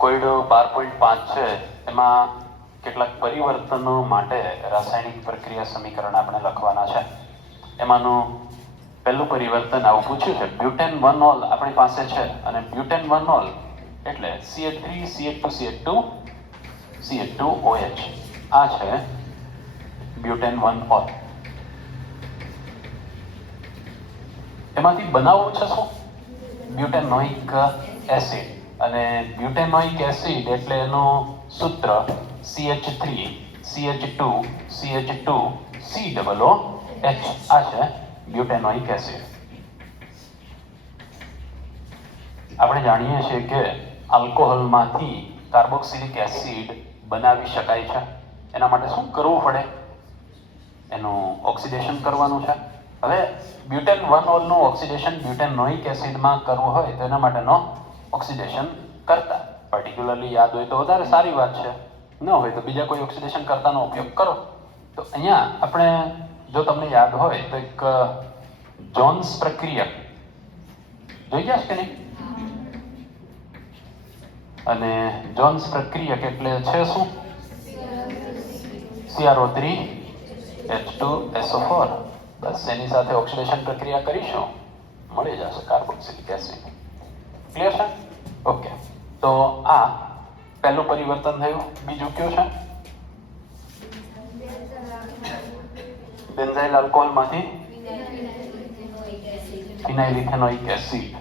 કોઈડ 12.5 છે એમાં કેટલાક પરિવર્તનો માટે રાસાયણિક પ્રક્રિયા સમીકરણ આપણે લખવાના છે. એમાંનું પહેલું પરિવર્તન આવું પૂછ્યું છે, બ્યુટેન 1-ઓલ આપણી પાસે છે અને બ્યુટેન 1-ઓલ એટલે CH3CH2CH2OH આ છે બ્યુટેન 1-ઓલ. એમાંથી બનાવવું છે શું? બ્યુટેનોઇક એસિડ. અને બ્યુટેનોઇક એસિડ એટલે એનું સૂત્ર CH3CH2CH2COOH આ છે બ્યુટેનોઇક એસિડ. આપણે જાણીએ છીએ કે આલ્કોહોલમાંથી કાર્બોક્સિલિક એસિડ બનાવી શકાય છે. એના માટે શું કરવું પડે? એનું ઓક્સિડેશન કરવાનું છે. હવે બ્યુટેન 1-ઓલનું ઓક્સિડેશન બ્યુટેનોઇક એસિડમાં કરવું હોય તો એના માટેનો ઓક્સિડેશન કરતા પર્ટિક્યુલરલી યાદ હોય તો વધારે સારી વાત છે, ન હોય તો બીજા કોઈ ઓક્સિડેશન કરતાનો ઉપયોગ કરો. તો અહીંયા આપણે જો તમને યાદ હોય તો એક જોન્સ પ્રક્રિયા જોઈ ગયા છે કે નહીં? અને જોન્સ પ્રક્રિયા એટલે છે શું? CrO3H2SO4. બસ એની સાથે ઓક્સિડેશન પ્રક્રિયા કરીશું, મળી જશે કાર્બોક્સિલિક એસિડ. ક્લિયર છે? ઓકે. તો આ પહેલું પરિવર્તન થયું. બીજું કયું છે? બેન્ઝાઇલ આલ્કોહોલમાંથી ફિનાઇલ ઇથેનોઇક એસિડ.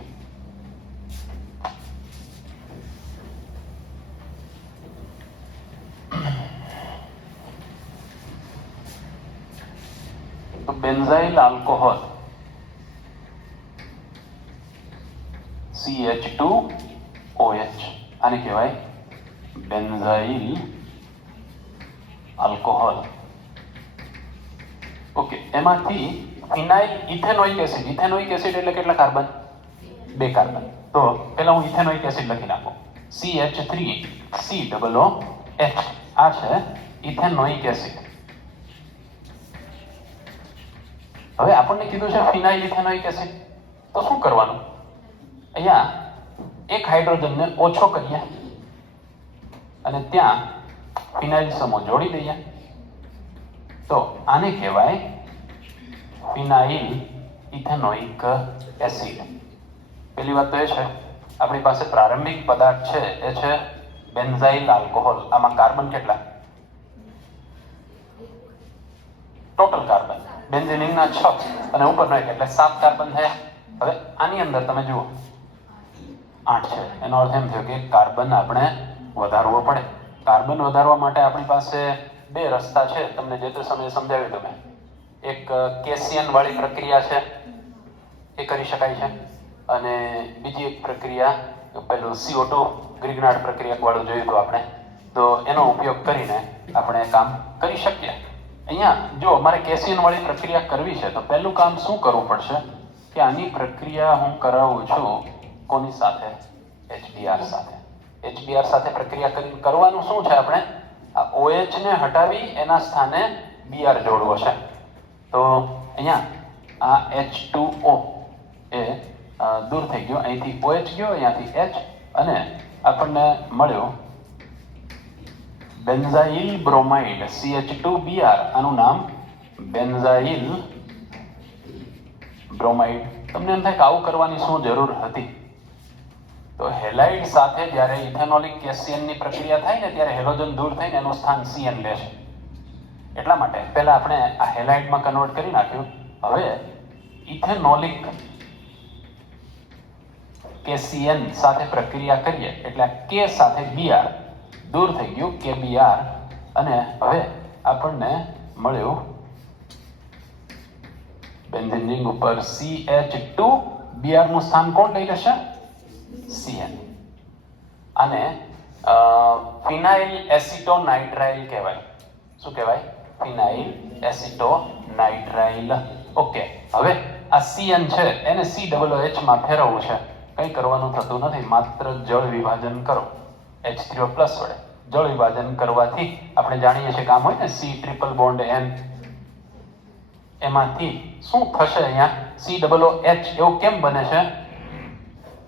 તો બેન્ઝાઇલ આલ્કોહોલ CH2OH આને કહેવાય બેન્ઝાઇલ આલ્કોહોલ. ઓકે. એમાંથી ફિનાઇલ ઇથેનોઇક એસિડ. ઇથેનોઇક એસિડ એટલે કેટલા કાર્બન? 2 કાર્બન. તો પહેલા હું ઇથેનોઇક એસિડ લખી નાખું. CH3COOH આ છે ઇથેનોઇક એસિડ. હવે આપણને કીધું છે ફિનાઇલ ઇથેનોઇક એસિડ. તો શું કરવાનું? અહીંયા એક હાઇડ્રોજનને ઓછો કરીએ અને ત્યાં ફિનાઇલ સમૂહ જોડી દઈએ. તો આને કહેવાય ફિનાઇલ ઇથેનોઇક એસિડ. પહેલી વાત તો એ છે આપણી પાસે પ્રારંભિક પદાર્થ છે એ છે બેન્ઝાઇલ આલ્કોહોલ. આમાં કાર્બન કેટલા? ટોટલ કાર્બન બેન્ઝીનના 6 અને ઉપરનો 1 એટલે 7 કાર્બન થયા. હવે આની અંદર તમે જુઓ 8 છે. એનો અર્થ એમ થયો કે કાર્બન આપણે વધારવો પડે. કાર્બન વધારવા માટે આપણી પાસે 2 રસ્તા છે. તમને જે તે સમયે સમજાવ્યું તમે. એક કેસિયન વાળી પ્રક્રિયા છે, એ કરી શકાય છે. અને બીજી એક પ્રક્રિયા પેલું CO2 ગ્રિગ્નાર્ડ પ્રક્રિયા વાળું જોયું હતું આપણે. તો એનો ઉપયોગ કરીને આપણે કામ કરી શકીએ. અહીંયા જો અમારે કેસિયન વાળી પ્રક્રિયા કરવી છે તો પહેલું કામ શું કરવું પડશે કે આની પ્રક્રિયા હું કરાવું છું કોની સાથે? HBr સાથે. HBr સાથે પ્રક્રિયા કરવાનું શું છે? આપણે આ OH ને હટાવી એના સ્થાને Br જોડવો છે. તો અહીંયા આ H2O એ દૂર થઈ ગયો. અહીંથી OH ગયો, અહીંયાથી H અને આપણને મળ્યો બેન્ઝાઇલ બ્રોમાઇડ CH2Br. આનું નામ બેન્ઝાઇલ બ્રોમાઇડ. તમને એમ થાય કે આવું કરવાની શું જરૂર હતી? તો હેલાઇડ સાથે જ્યારે ઇથેનોલિક કેસિયનની પ્રક્રિયા થાય ને ત્યારે હેલોજન દૂર થઈને એનું સ્થાન CN લેશે. એટલા માટે પહેલા આપણે આ હેલાઇડમાં કન્વર્ટ કરી નાખ્યું. હવે ઇથેનોલિક કેસિયન સાથે પ્રક્રિયા કરીએ એટલે K સાથે Br દૂર થઈ ગયું KBr અને હવે આપણને મળ્યું બેન્ઝીન રિંગ ઉપર CH2Br નું સ્થાન કોણ લઈ લેશે? CN. આને ફિનાઇલ એસિટોનાઇટ્રાઇલ કહેવાય. શું કહેવાય? ફિનાઇલ એસિટોનાઇટ્રાઇલ. ઓકે. હવે આ CN છે એને COOH માં ફેરવવું છે. કંઈ કરવાનું થતું નથી, માત્ર જળ વિભાજન કરો H3O+ વડે. જળ વિભાજન કરવાથી આપણે જાણીએ છીએ કામ હોય ને C ટ્રિપલ બોન્ડ N. એમાંથી શું થશે? અહીંયા COOH એવું કેમ બને છે?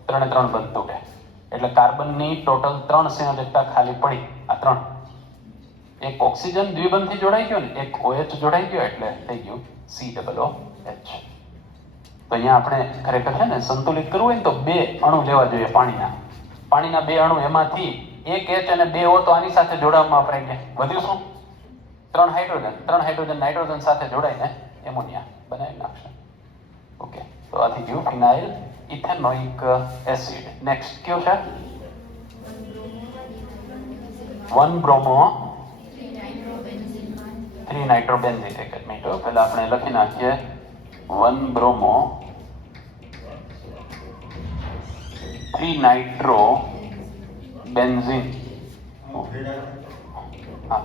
3 બનતું કે એટલે કાર્બનની ટોટલ 3 સંયોજકતા ખાલી પડી. આ 3, એક ઓક્સિજન દ્વિબંધથી જોડાઈ ગયો ને એક OH જોડાઈ ગયો એટલે થઈ ગયું COOH. તો અહીંયા આપણે ખરેખર છે ને સંતુલિત કરવું હોય ને તો 2 અણુ લેવા જોઈએ પાણીના 2 અણુ, એમાંથી એક H અને 2 O તો આની સાથે જોડાવામાં વપરાઈ ગયા. વધ્યું શું? 3 હાઇડ્રોજન નાઇટ્રોજન સાથે જોડાઈને એમોનિયા બનાવી નાખશે. ઓકે, તો આ થઈ ગયું ફિનાઇલ ઇથેનોઇક એસિડ. નેક્સ્ટ કયો છે? 1-bromo 3-nitrobenzene. એક જ મિનિટ, પહેલા આપણે લખી નાખીએ 1-bromo 3-nitrobenzene. હા,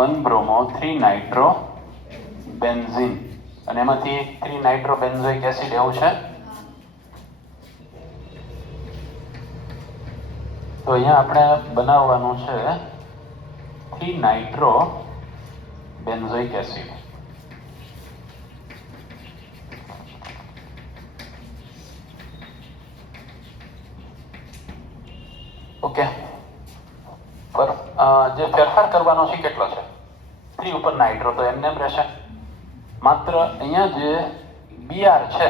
1-bromo 3-nitrobenzene અને એમાંથી 3-nitrobenzoic acid એવું છે. તો અહીંયા આપણે બનાવવાનું છે 3-nitrobenzoic acid. ઓકે, પર જે ફેરફાર કરવાનો છે કેટલો છે? 3 ઉપર નાઇટ્રો તો એમને એમ રહેશે. માત્ર અહીંયા જે Br છે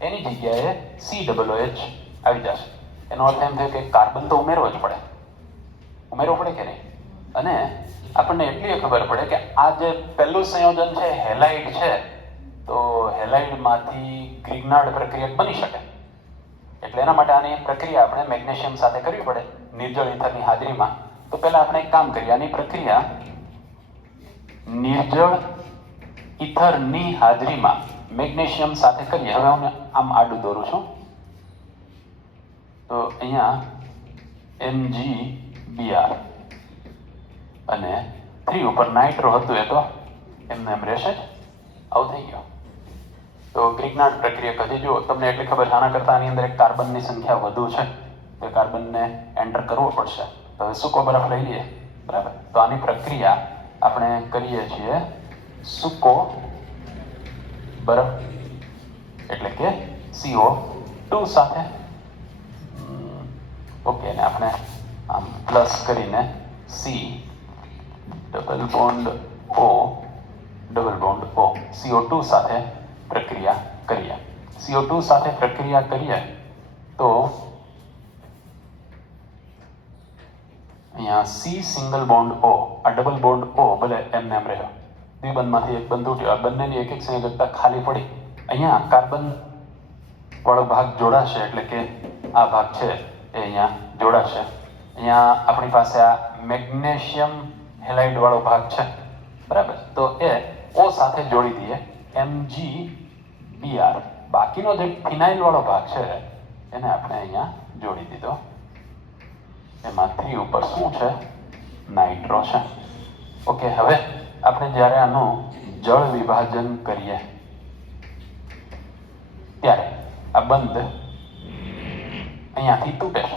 એની જગ્યાએ COOH આવી જશે. એનો અર્થ એમ થયો કે કાર્બન તો ઉમેરવો જ પડે. ઉમેરવો પડે કે નહીં? અને આપણને એટલી ખબર પડે કે આ જે પહેલું સંયોજન છે હેલાઇડ છે, તો હેલાઇડમાંથી ગ્રિગ્નાર્ડ પ્રક્રિયા બની શકે. એટલે એના માટે આની પ્રક્રિયા આપણે મેગ્નેશિયમ સાથે કરવી પડે નિર્જળ ઇથરની હાજરીમાં. તો પહેલા આપણે એક કામ કરીએ, આની પ્રક્રિયા નિર્જળ ઇથરની હાજરીમાં મેગ્નેશિયમ સાથે કરીએ. હવે હું આમ આડું દોરું છું, તો અહીંયા MgBr અને 3 ઉપર નાઇટ્રો હતું એ તો એમને એમ રહેશે જ. આવું થઈ ગયો. તો ગ્રિગ્નાર્ડ પ્રક્રિયા કદી જુઓ તમને એટલી ખબર છે, આના કરતાં આની અંદર એક કાર્બનની સંખ્યા વધુ છે, તો કાર્બનને એન્ટર કરવો પડશે. તો હવે સૂકો બરફ લઈ લઈએ, બરાબર? તો આની પ્રક્રિયા આપણે કરીએ છીએ સૂકો બરફ એટલે કે CO2 સાથે. ઓકે, અને આપણે આમ પ્લસ કરીને C double bond O CO2 સાથે પ્રક્રિયા કરીએ. CO2 સાથે પ્રક્રિયા કરીએ તો અહીંયા C સિંગલ બોન્ડ O, આ ડબલ બોન્ડ O ભલે એમને એમ રહ્યો, દ્વિબંધમાંથી એક બંધ તૂટ્યો, આ બંનેની એક સંયોજકતા ખાલી પડી. અહીંયા કાર્બન વાળો ભાગ જોડાશે એટલે કે આ ભાગ છે એ અહીંયા જોડાશે. અહીંયા આપણી પાસે આ મેગ્નેશિયમ હેલાઇડ વાળો ભાગ છે, બરાબર? તો એ O સાથે જોડી દઈએ MgBr. બાકીનો જે ફિનાઇલ વાળો ભાગ છે એને આપણે અહીંયા જોડી દીધો. એમાં 3 ઉપર શું છે? નાઇટ્રો છે. ઓકે, હવે આપણે જ્યારે આનું જળ વિભાજન કરીએ ત્યારે આ બંધ અહીંયાથી તૂટે છે,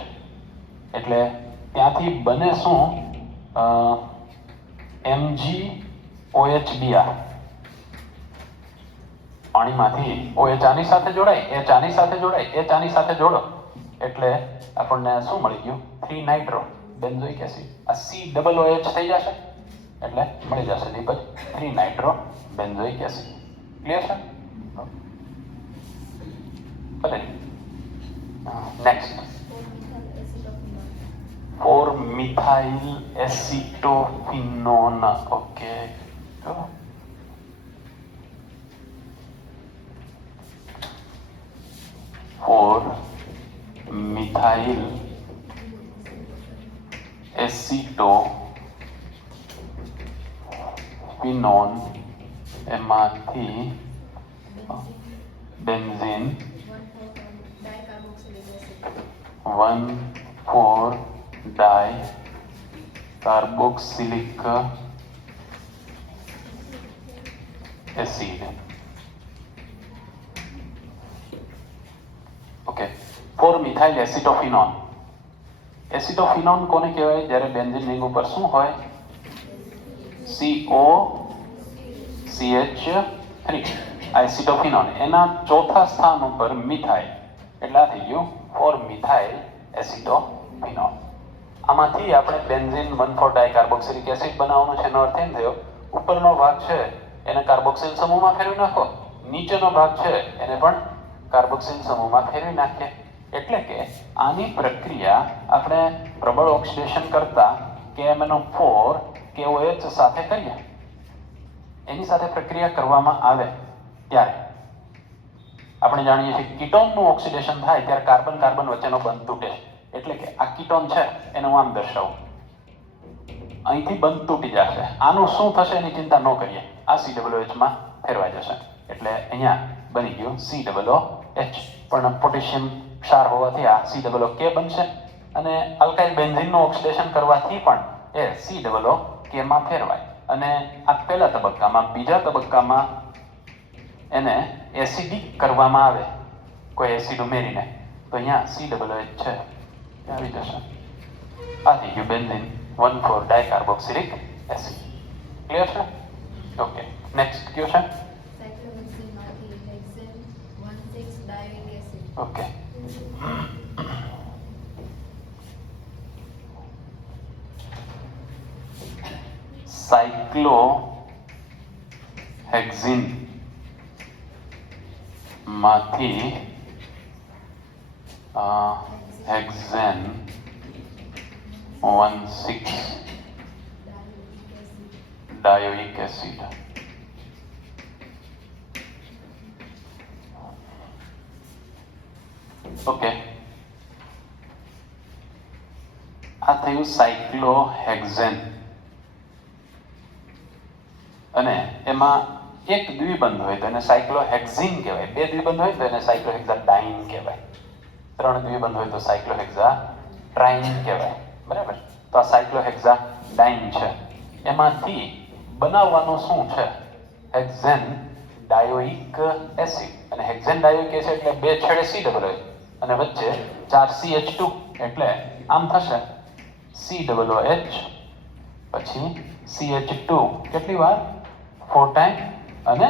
એટલે ત્યાંથી બને શું? MgOHBr. પાણીમાંથી OH આની સાથે જોડાય, H આની સાથે જોડાય, H આની સાથે જોડો એટલે આપણને શું મળી ગયું? 3-nitrobenzoic acid. આ COOH થઈ જશે એટલે મળી જશે દીપજ 3-nitrobenzoic acid. ક્લિયર છે? ભલે. Next 4-methyl acetophenone. Okay, 4-methyl acetophenone એમાંથી benzene 1,4-dicarboxylic acid. Okay, 4-methyl acetophenone. એસિટોફિનોન કોને કહેવાય? જ્યારે બેન્ઝીન રિંગ ઉપર શું હોય? CO CH3 આ એસિટોફિનોન, એના ચોથા સ્થાન ઉપર મિથાઇલ, એટલે આ થઈ ગયું 4 મિથાઇલ એસિટોફિનોન. આમાંથી આપણે બેન્ઝીન 1,4 ડાયકાર્બોક્સિલિક એસિડ બનાવવાનું છે. એનો અર્થ એમ થયો ઉપરનો ભાગ છે એને કાર્બોક્સિલ સમૂહમાં ફેરવી નાખો, નીચેનો ભાગ છે એને પણ કાર્બોક્સિલ સમૂહમાં ફેરવી નાખીએ. એટલે કે આની પ્રક્રિયા આપણે પ્રબળ ઓક્સિડેશન કરતા KMnO4 KOH સાથે કરીએ, એની સાથે પ્રક્રિયા કરવામાં આવે ત્યારે આપણે જાણીએ છીએ કીટોનનું ઓક્સિડેશન થાય ત્યારે કાર્બન કાર્બન વચ્ચેનો બંધ તૂટે. એટલે કે આ કીટોન છે એને હું આમ દર્શાવું, અહીંથી બંધ તૂટી જશે. આનું શું થશે એની ચિંતા ન કરીએ, આ COOH માં ફેરવાઈ જશે. એટલે અહીંયા બની ગયું COOH, પણ પોટેશિયમ ક્ષાર હોવાથી આ COOK બનશે, અને અલ્કાઇલ બેન્ઝીનનું ઓક્સિડેશન કરવાથી પણ એ COOK માં ફેરવાય, અને આ પહેલા તબક્કામાં. બીજા તબક્કામાં એને એસિડિક કરવામાં આવે કોઈ એસિડ ઉમેરીને, તો અહીંયા COOH છે એ આવી જશે. આ થઈ ગયું બેન્ઝીન 1,4 ડાયકાર્બોક્સિલિક એસિડ. ક્લિયર છે? ઓકે, નેક્સ્ટ કયું છે? ઓકે, સાયક્લોહેક્ઝિન માંથી હેક્ઝેન 1,6 ડાયોઇક એસિડ. ઓકે, આ થયું સાયક્લોહેક્ઝેન, અને એમાં એક દ્વિબંધ હોય તો એને સાયક્લોહેક્ઝિન કહેવાય, બે દ્વિબંધ હોય તો એને સાયક્લોહેક્ઝાડાઇન કહેવાય, ત્રણ દ્વિબંધ હોય તો સાયક્લોહેક્ઝાટ્રાઇન કહેવાય. બરાબર? તો આ સાયક્લોહેક્ઝાડાઇન છે, એમાંથી બનાવવાનું શું છે? Hexane dioic acid. અને હેક્ઝેન ડાયોઇક એસિડ એટલે બે છેડે COOH અને વચ્ચે 4 CH2, એટલે આમ થશે COOH પછી CH2 કેટલી વાર? 4 ટાઈમ, અને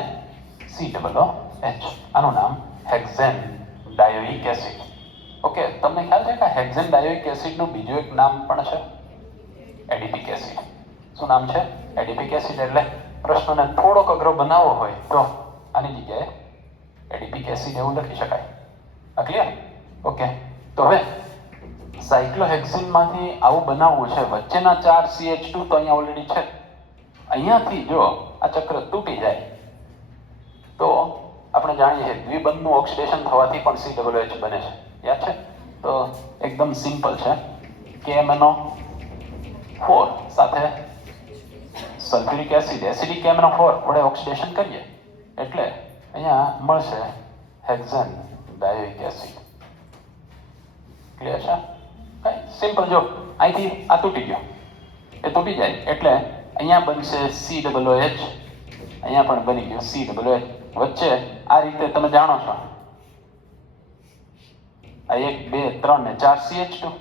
COOH. આનું નામ હેક્ઝેન ડાયોઇક એસિડ. ઓકે, તમને ખ્યાલ છે કે હેક્ઝેન ડાયોઇક એસિડનું બીજું એક નામ પણ છે? એડિપિક એસિડ. શું નામ છે? એડિપિક એસિડ. એટલે પ્રશ્નને થોડોક અઘરો બનાવવો હોય તો આની જગ્યાએ એડિપિક એસિડ એવું લખી શકાય. આ ક્લિયર? ઓકે, તો હવે સાયક્લોહેક્ઝિનમાંથી આવું બનાવવું છે, વચ્ચેના 4 CH2 તો અહીંયા ઓલરેડી છે. અહીંયાથી જો આ ચક્ર તૂટી જાય તો આપણે જાણીએ દ્વિબંધનું ઓક્સિડેશન થવાથી પણ COOH બને છે. યાદ છે? તો એકદમ સિમ્પલ છે. KMnO4 સાથે સલ્ફ્યુરિક એસિડ, એસિડિક KMnO4 વડે ઓક્સિડેશન કરીએ એટલે અહીંયા મળશે હેક્ઝેન ડાયોઇક એસિડ. ક્લિયર છે? સિમ્પલ. જો અહીંથી આ તૂટી ગયો, એ તૂટી જાય એટલે અહીંયા બનશે COOH, અહીંયા પણ બની ગયો COOH. વચ્ચે આ રીતે તમે જાણો છો આ 1 2 3 ને 4 CH2,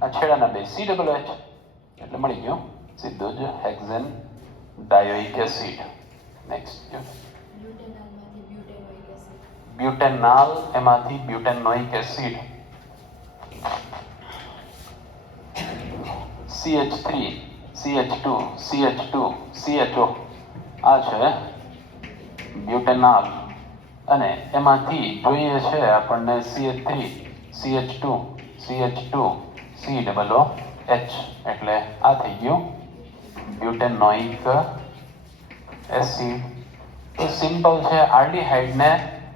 આ છેડાના બે COOH, એટલે મળી ગયું સીધું જ હેક્ઝેન ડાયોઇક એસિડ. નેક્સ્ટ બ્યુટેનાલ, એમાંથી બ્યુટેનોઇક acid. CH3 CH2 CH2 CHO, આ છે બ્યુટેનાલ, અને એમાંથી જોઈએ છે આપણને CH3 CH2 CH2 COOH, એટલે આ થઈ ગયું બ્યુટેનોઇક એસિડ. તો સિમ્પલ છે, આલ્ડીહાઇડને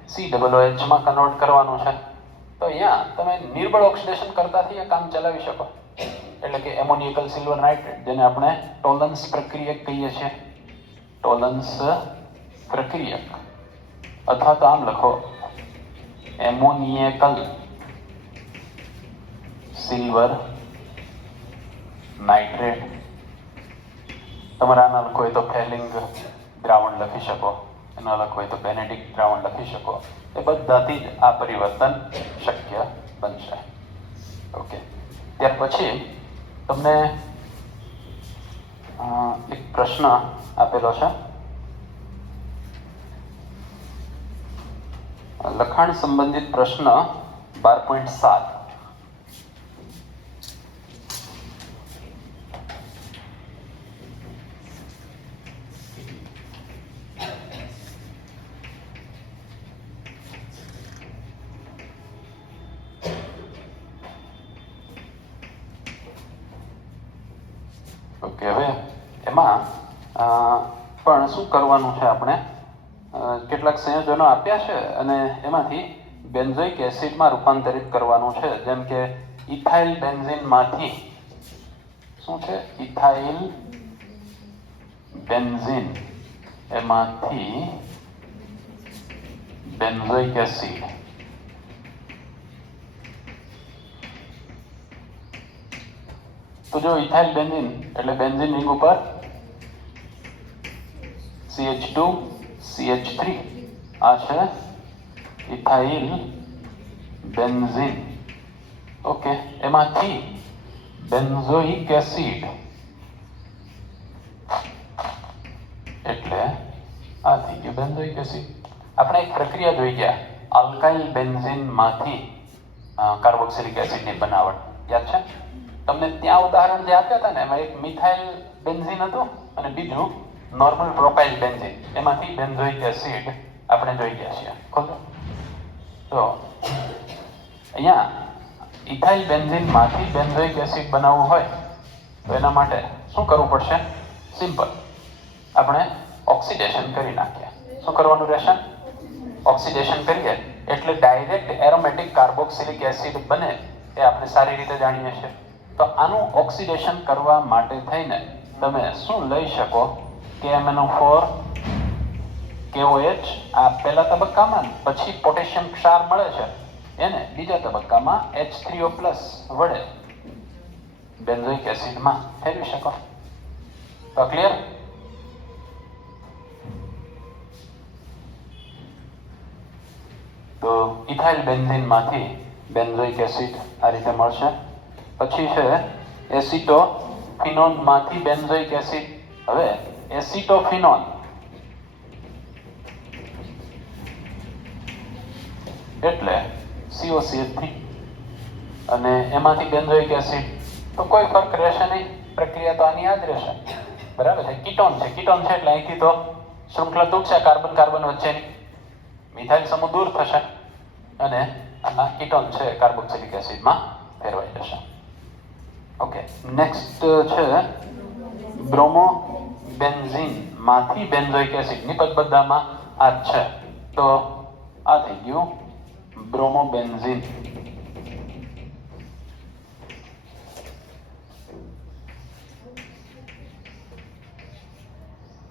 COOH માં કન્વર્ટ કરવાનું છે. તો અહીંયા તમે નિર્બળ ઓક્સિડેશન કરતાથી આ કામ ચલાવી શકો. એટલે કે એમોનિયકલ સિલ્વર નાઇટ્રેટ, જેને આપણે ટોલન્સ પ્રક્રિયક કહીએ છીએ, ટોલન્સ પ્રક્રિયક, અથવા તો આમ લખો એમોનિયકલ સિલ્વર નાઇટ્રેટ. તમારા આના લખો હોય તો ફેલિંગ દ્રાવણ લખી શકો, એના લખો હોય તો બેનેડિક દ્રાવણ લખી શકો. એ બધાથી જ આ પરિવર્તન શક્ય બનશે. ઓકે, ત્યાર પછી તમને એક પ્રશ્ન આપેલો છે લખાણ સંબંધિત પ્રશ્ન 12.7. ઓકે, હવે એમાં પણ શું કરવાનું છે? આપણે કેટલાક સંયોજનો આપ્યા છે અને એમાંથી બેન્ઝોઇક એસિડમાં રૂપાંતરિત કરવાનું છે. જેમ કે ઇથાઇલ બેન્ઝીનમાંથી શું છે? ઇથાઇલ બેન્ઝીન, એમાંથી બેન્ઝોઇક એસિડ. તો જો ઇથાઇલ બેન્ઝીન એટલે બેન્ઝીન રિંગ ઉપર CH2 CH3, આ છે ઇથાઇલ બેન્ઝીન. ઓકે, એમાંથી બેન્ઝોઇક એસિડ એટલે આ થઈ ગયું બેન્ઝોઇક એસિડ. આપણે એક પ્રક્રિયા જોઈ ગયા, આલ્કાઇલ બેન્ઝીનમાંથી કાર્બોક્સિલિક એસિડની બનાવટ, યાદ છે તમને? ત્યાં ઉદાહરણ જે આપ્યા હતા ને, એમાં એક મિથાઇલ બેન્ઝીન હતું અને બીજું નોર્મલ પ્રોપાઇલ બેન્ઝીન. એમાંથી બેન્ઝોઇક એસિડ આપણે જોઈ ગયા છીએ. ખોલો તો અહીંયા ઇથાઇલ બેન્ઝીનમાંથી બેન્ઝોઇક એસિડ બનાવવું હોય તો એના માટે શું કરવું પડશે? સિમ્પલ, આપણે ઓક્સિડેશન કરી નાખીએ. શું કરવાનું રહેશે? ઓક્સિડેશન કરીએ એટલે ડાયરેક્ટ એરોમેટિક કાર્બોક્સિલિક એસિડ બને, એ આપણે સારી રીતે જાણીએ છીએ. તો આનું ઓક્સિડેશન કરવા માટે થઈને તમે શું લઈ શકો? KMnO4, KOH આ પહેલા તબક્કામાં, પછી પોટેશિયમ ક્ષાર મળે છે એને બીજા તબક્કામાં H3O+ વડે બેન્ઝોઇક એસિડમાં ફેરવી શકો. તો ક્લિયર? તો ઇથાઇલ બેન્ઝીનમાંથી બેન્ઝોઇક એસિડ આ રીતે મળશે. પછી છે એસિટોફિનોનમાંથી બેન્ઝોઇક એસિડ. હવે એસિટોફિનોન એટલે COCH3 અને એમાંથી બેન્ઝોઇક એસિડ. તો કોઈ ફરક રહેશે નહીં, પ્રક્રિયા તો આની આ જ રહેશે. બરાબર છે? કીટોન છે, કીટોન છે એટલે અહીંથી તો શૃંખલા તૂટશે કાર્બન કાર્બન વચ્ચેની, મિથાઇલ સમૂહ દૂર થશે અને આ કીટોન છે કાર્બોક્સિલિક એસિડમાં ફેરવાઈ જશે. ઓકે, નેક્સ્ટ છે બ્રોમો બેન્ઝીનમાંથી બેન્ઝોઇક એસિડ. નિપજ બધામાં આ જ છે, તો આ થઈ ગયું બ્રોમો બેન્ઝીન.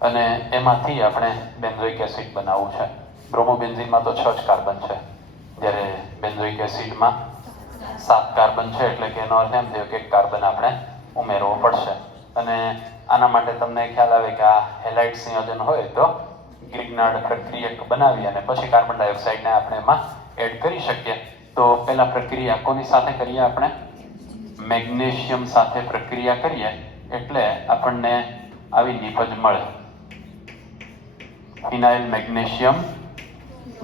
અને એમાંથી આપણે બેન્ઝોઇક એસિડ બનાવવું છે. બ્રોમો બેન્ઝીનમાં તો 6 જ કાર્બન છે, જ્યારે બેન્ઝોઇક એસિડમાં 7 કાર્બન છે. એટલે કે એનો અર્થ એમ થયો કે કાર્બન આપણે ઉમેરવો પડશે. અને આના માટે તમને ખ્યાલ આવે કે આ હેલાઇડ સંયોજન હોય તો ગ્રિગ્નાર્ડ પ્રક્રિયક બનાવી અને પછી કાર્બન ડાયોક્સાઇડને આપણે એમાં એડ કરી શકીએ. તો પહેલા પ્રક્રિયા કોની સાથે કરીએ? આપણે મેગ્નેશિયમ સાથે પ્રક્રિયા કરીએ એટલે આપણને આવી નિપજ મળે, ફિનાઇલ મેગ્નેશિયમ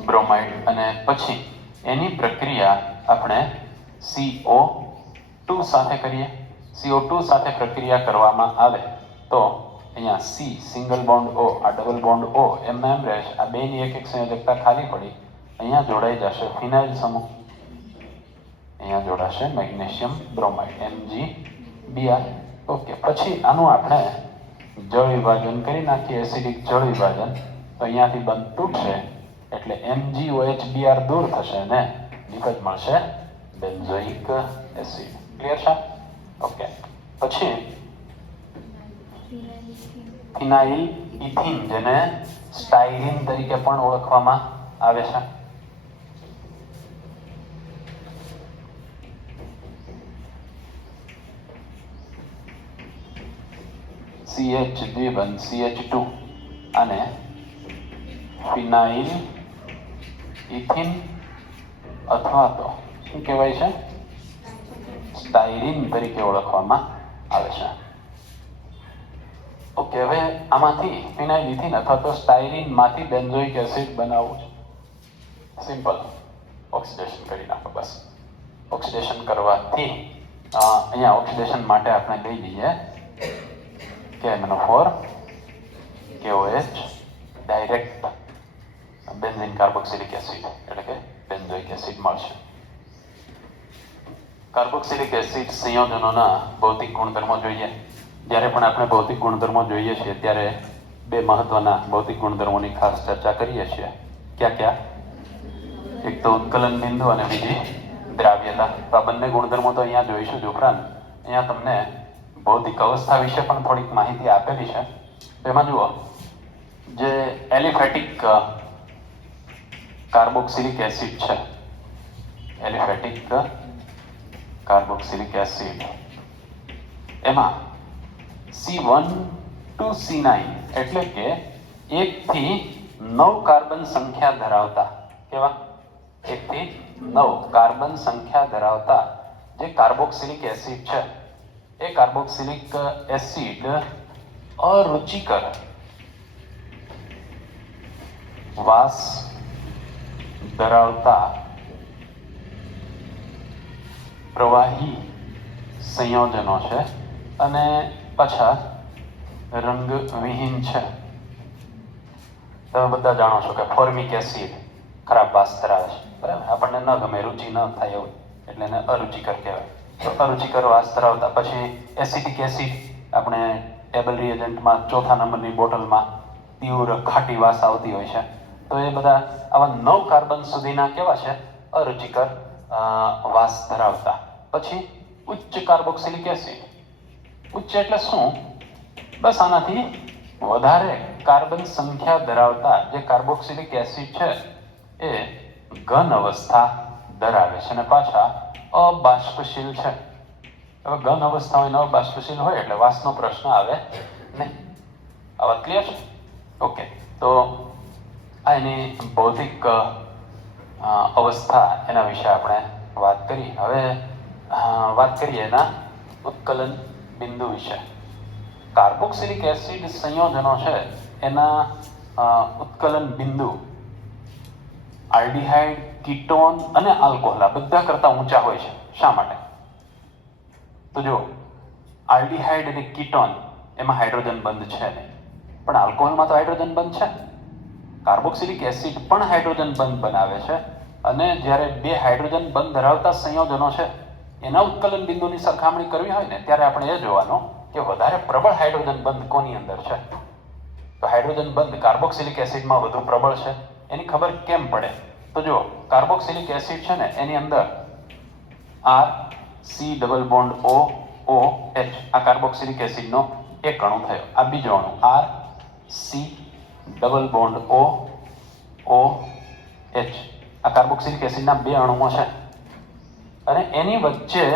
બ્રોમાઇડ. અને પછી એની પ્રક્રિયા આપણે CO2 સાથે કરીએ. CO2 સાથે પ્રક્રિયા કરવામાં આવે તો અહીંયા C સિંગલ બોન્ડ O, આ ડબલ બોન્ડ O એમના એમ રહેશે. આ બેની એક એક સંયોજકતા ખાલી પડી, અહીંયા જોડાઈ જશે ફિનાઇલ સમૂહ, અહીંયા જોડાશે મેગ્નેશિયમ બ્રોમાઇડ MgBr. ઓકે, પછી આનું આપણે જળ વિભાજન કરી નાખીએ, એસિડિક જળ વિભાજન. તો અહીંયાથી બંધ તૂટશે એટલે MgOH દૂર થશે અને નિપજ મળશે બેન્ઝોઇક એસિડ. ક્લિયર છે? ઓકે, પછી ફિનાઇલ ઇથિન, જેને સ્ટાયરીન તરીકે પણ ઓળખવામાં આવે છે. CH દ્વિબંધ CH2 અને ફિનાઇલ ઇથિન અથવા તો શું કહેવાય છે? સ્ટાયરીન તરીકે ઓળખવામાં આવે છે. ઓકે, હવે આમાંથી ફિનાઇલ ઇથિન અથવા તો સ્ટાયરીનમાંથી બેન્ઝોઇક એસિડ બનાવવું છે. સિમ્પલ ઓક્સિડેશન કરી નાખો બસ. ઓક્સિડેશન કરવાથી અહીંયા ઓક્સિડેશન માટે આપણે લઈ લઈએ KMnO4 KOH direct benzene carboxylic acid એટલે કે બેન્ઝોઇક એસિડ મળશે. કાર્બોક્સિલિક એસિડ સંયોજનોના ભૌતિક ગુણધર્મો જોઈએ. જ્યારે પણ આપણે ભૌતિક ગુણધર્મો જોઈએ છીએ ત્યારે બે મહત્વના ભૌતિક ગુણધર્મોની ખાસ ચર્ચા કરીએ છીએ. ક્યાં ક્યાં? એક તો ઉત્કલન બિંદુ અને બીજી દ્રાવ્યતા. તો આ બંને ગુણધર્મો તો અહીંયા જોઈશું જ. ઉપરાંત અહીંયા તમને ભૌતિક અવસ્થા વિશે પણ થોડીક માહિતી આપેલી છે. એમાં જુઓ, જે એલિફેટિક કાર્બોક્સિલિક એસિડ છે, એલિફેટિક કાર્બોક્સિલિક એસિડ, એમાં C1 to C9 એટલે કે 1 થી 9 કાર્બન સંખ્યા ધરાવતા, કેવા? 1 થી 9 કાર્બન સંખ્યા ધરાવતા જે કાર્બોક્સિલિક એસિડ છે, એ કાર્બોક્સિલિક એસિડ અરુચિકર વાસ ધરાવતા પ્રવાહી સંયોજનો છે અને પાછા રંગવિહીન છે. તમે બધા જાણો છો કે ફોર્મિક એસિડ ખરાબ વાસ ધરાવે છે, બરાબર? આપણને ન ગમે, રુચિ ન થાય એવું, એટલે એને અરુચિકર કહેવાય. તો અરુચિકર વાસ ધરાવતા. પછી એસિટિક એસિડ, આપણે ટેબલ રિએજન્ટમાં ચોથા નંબરની બોટલમાં તીવ્ર ખાટી વાસ આવતી હોય છે. તો એ બધા આવા 9 કાર્બન સુધીના કેવા છે? અરુચિકર વાસ ધરાવતા. પછી ઉચ્ચ કાર્બોક્સિલિક એસિડ. ઉચ્ચ એટલે શું? બસ આનાથી વધારે કાર્બન સંખ્યા ધરાવતા જે કાર્બોક્સિલિક એસિડ છે એ ઘન અવસ્થા ધરાવે છે અને પાછા અબાષ્પશીલ છે. હવે ઘન અવસ્થા હોય ને અબાષ્પશીલ હોય એટલે વાસનો પ્રશ્ન આવે નહીં. આ વાત ક્લિયર છે? ઓકે. તો આ એની ભૌતિક અવસ્થા, એના વિશે આપણે વાત કરી. હવે વાત કરીએ એના ઉત્કલન બિંદુ વિશે. કાર્બોક્સિલિક એસિડ સંયોજનો છે એના ઉત્કલન બિંદુ આલ્ડીહાઇડ, કીટોન અને આલ્કોહોલ આ બધા કરતા ઊંચા હોય છે. શા માટે? તો જો, આલ્ડીહાઇડ અને કીટોન એમાં હાઇડ્રોજન બંધ છે નહીં, પણ આલ્કોહોલમાં તો હાઇડ્રોજન બંધ છે. કાર્બોક્સિલિક એસિડ પણ હાઇડ્રોજન બંધ બનાવે છે અને જ્યારે બે હાઇડ્રોજન બંધ ધરાવતા સંયોજનો છે એના ઉત્કલન બિંદુની સરખામણી કરવી હોય ને ત્યારે આપણે એ જોવાનું કે વધારે પ્રબળ હાઇડ્રોજન બંધ કોની અંદર છે. તો હાઇડ્રોજન બંધ કાર્બોક્સિલિક એસિડમાં વધુ પ્રબળ છે. એની ખબર કેમ પડે? તો જો, કાર્બોક્સિલિક એસિડ છે ને એની અંદર R C double bond O O H આ કાર્બોક્સિલિક એસિડનો એક અણુ થયો. આ બીજો અણુ R C double bond O O H આ કાર્બોક્સિલિક એસિડના બે અણુઓ છે અને એની વચ્ચે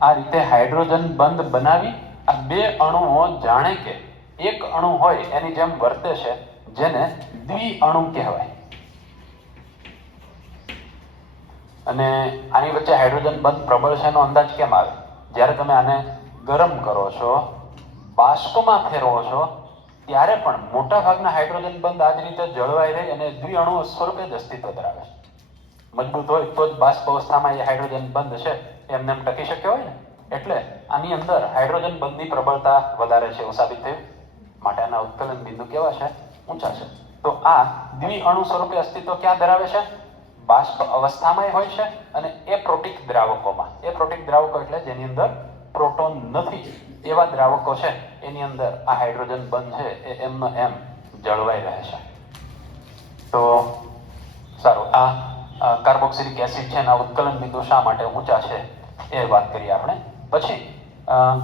આ રીતે હાઇડ્રોજન બંધ બનાવી આ બે અણુઓ જાણે કે એક અણુ હોય એની જેમ વર્તે છે, જેને દ્વિઅણુ કહેવાય. અને આની વચ્ચે હાઇડ્રોજન બંધ પ્રબળ છે એનો અંદાજ કેમ આવે? જ્યારે તમે આને ગરમ કરો છો, બાષ્પમાં ફેરવો છો, ત્યારે પણ મોટા ભાગના હાઇડ્રોજન બંધ આ જ રીતે જળવાઈ રહી અને દ્વિઅણુ સ્વરૂપે જ અસ્તિત્વ ધરાવે છે. મજબૂત હોય તો જ બાષ્પ અવસ્થામાં એ હાઇડ્રોજન બંધ છે એમને એમ ટકી શક્યો હોય ને. એટલે આની અંદર હાઇડ્રોજન બંધની પ્રબળતા વધારે છે એવું સાબિત થયું. માટે આના ઉત્કલન બિંદુ કેવા છે? ઊંચા છે. તો આ દ્વિઅણુ સ્વરૂપે અસ્તિત્વ ક્યાં ધરાવે છે? બાષ્પ અવસ્થામાં હોય છે અને એપ્રોટિક દ્રાવકોમાં. એપ્રોટિક દ્રાવકો એટલે જેની અંદર પ્રોટોન નથી એવા દ્રાવકો છે, એની અંદર આ હાઇડ્રોજન બંધ છે એ એમનો એમ જળવાઈ રહે છે. તો સારું, આ કાર્બોક્સિલિક એસિડ છે એના ઉત્કલન બિંદુ શા માટે ઊંચા છે એ વાત કરીએ આપણે. પછી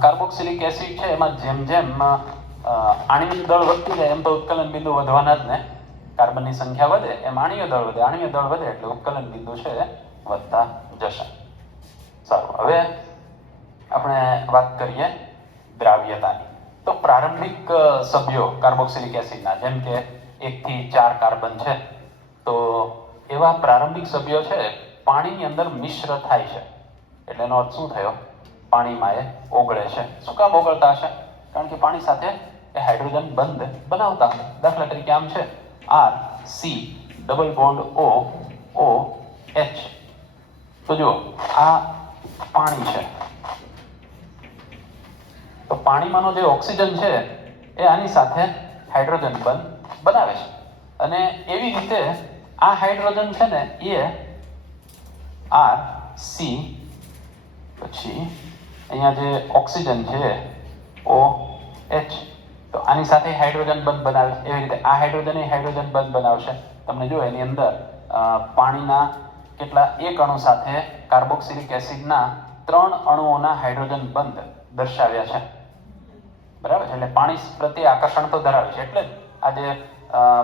કાર્બોક્સિલિક એસિડ છે એમાં જેમ જેમ આણ્વિક દળ વધતું જાય એમ તો ઉત્કલન બિંદુ વધવાના જ ને. કાર્બનની સંખ્યા વધે એમ આણ્વીય દળ વધે, આણ્વીય દળ વધે એટલે ઉત્કલન બિંદુ છે એ વધતા જશે. સારું, હવે આપણે વાત કરીએ દ્રાવ્યતાની. તો પ્રારંભિક સભ્યો કાર્બોક્સિલિક એસિડના, જેમ કે 1 થી 4 કાર્બન છે, તો એવા પ્રારંભિક સભ્યો છે પાણીની અંદર મિશ્ર થાય છે. એટલે એનો અર્થ શું થયો? પાણીમાં એ ઓગળે છે. શું કામ ઓગળતા હશે? કારણ કે પાણી સાથે એ હાઇડ્રોજન બંધ બનાવતા હોય. દાખલા તરીકે આમ છે R C double bond O O H. તો જો આ પાણી છે, તો પાણીમાંનો જે ઓક્સિજન છે એ આની સાથે હાઇડ્રોજન બંધ બનાવે છે, અને એવી રીતે આ હાઇડ્રોજન છે ને એ R C, પછી અહીંયા જે ઓક્સિજન છે OH, તો આની સાથે હાઇડ્રોજન બંધ બનાવે. એવી રીતે આ હાઇડ્રોજન બંધ બનાવશે. તમને જો એની અંદર પાણીના કેટલા એક અણુ સાથે કાર્બોક્સિલિક એસિડના 3 અણુઓના હાઇડ્રોજન બંધ દર્શાવ્યા છે. બરાબર છે. એટલે પાણી પ્રત્યે આકર્ષણ તો ધરાવે છે. એટલે આ જે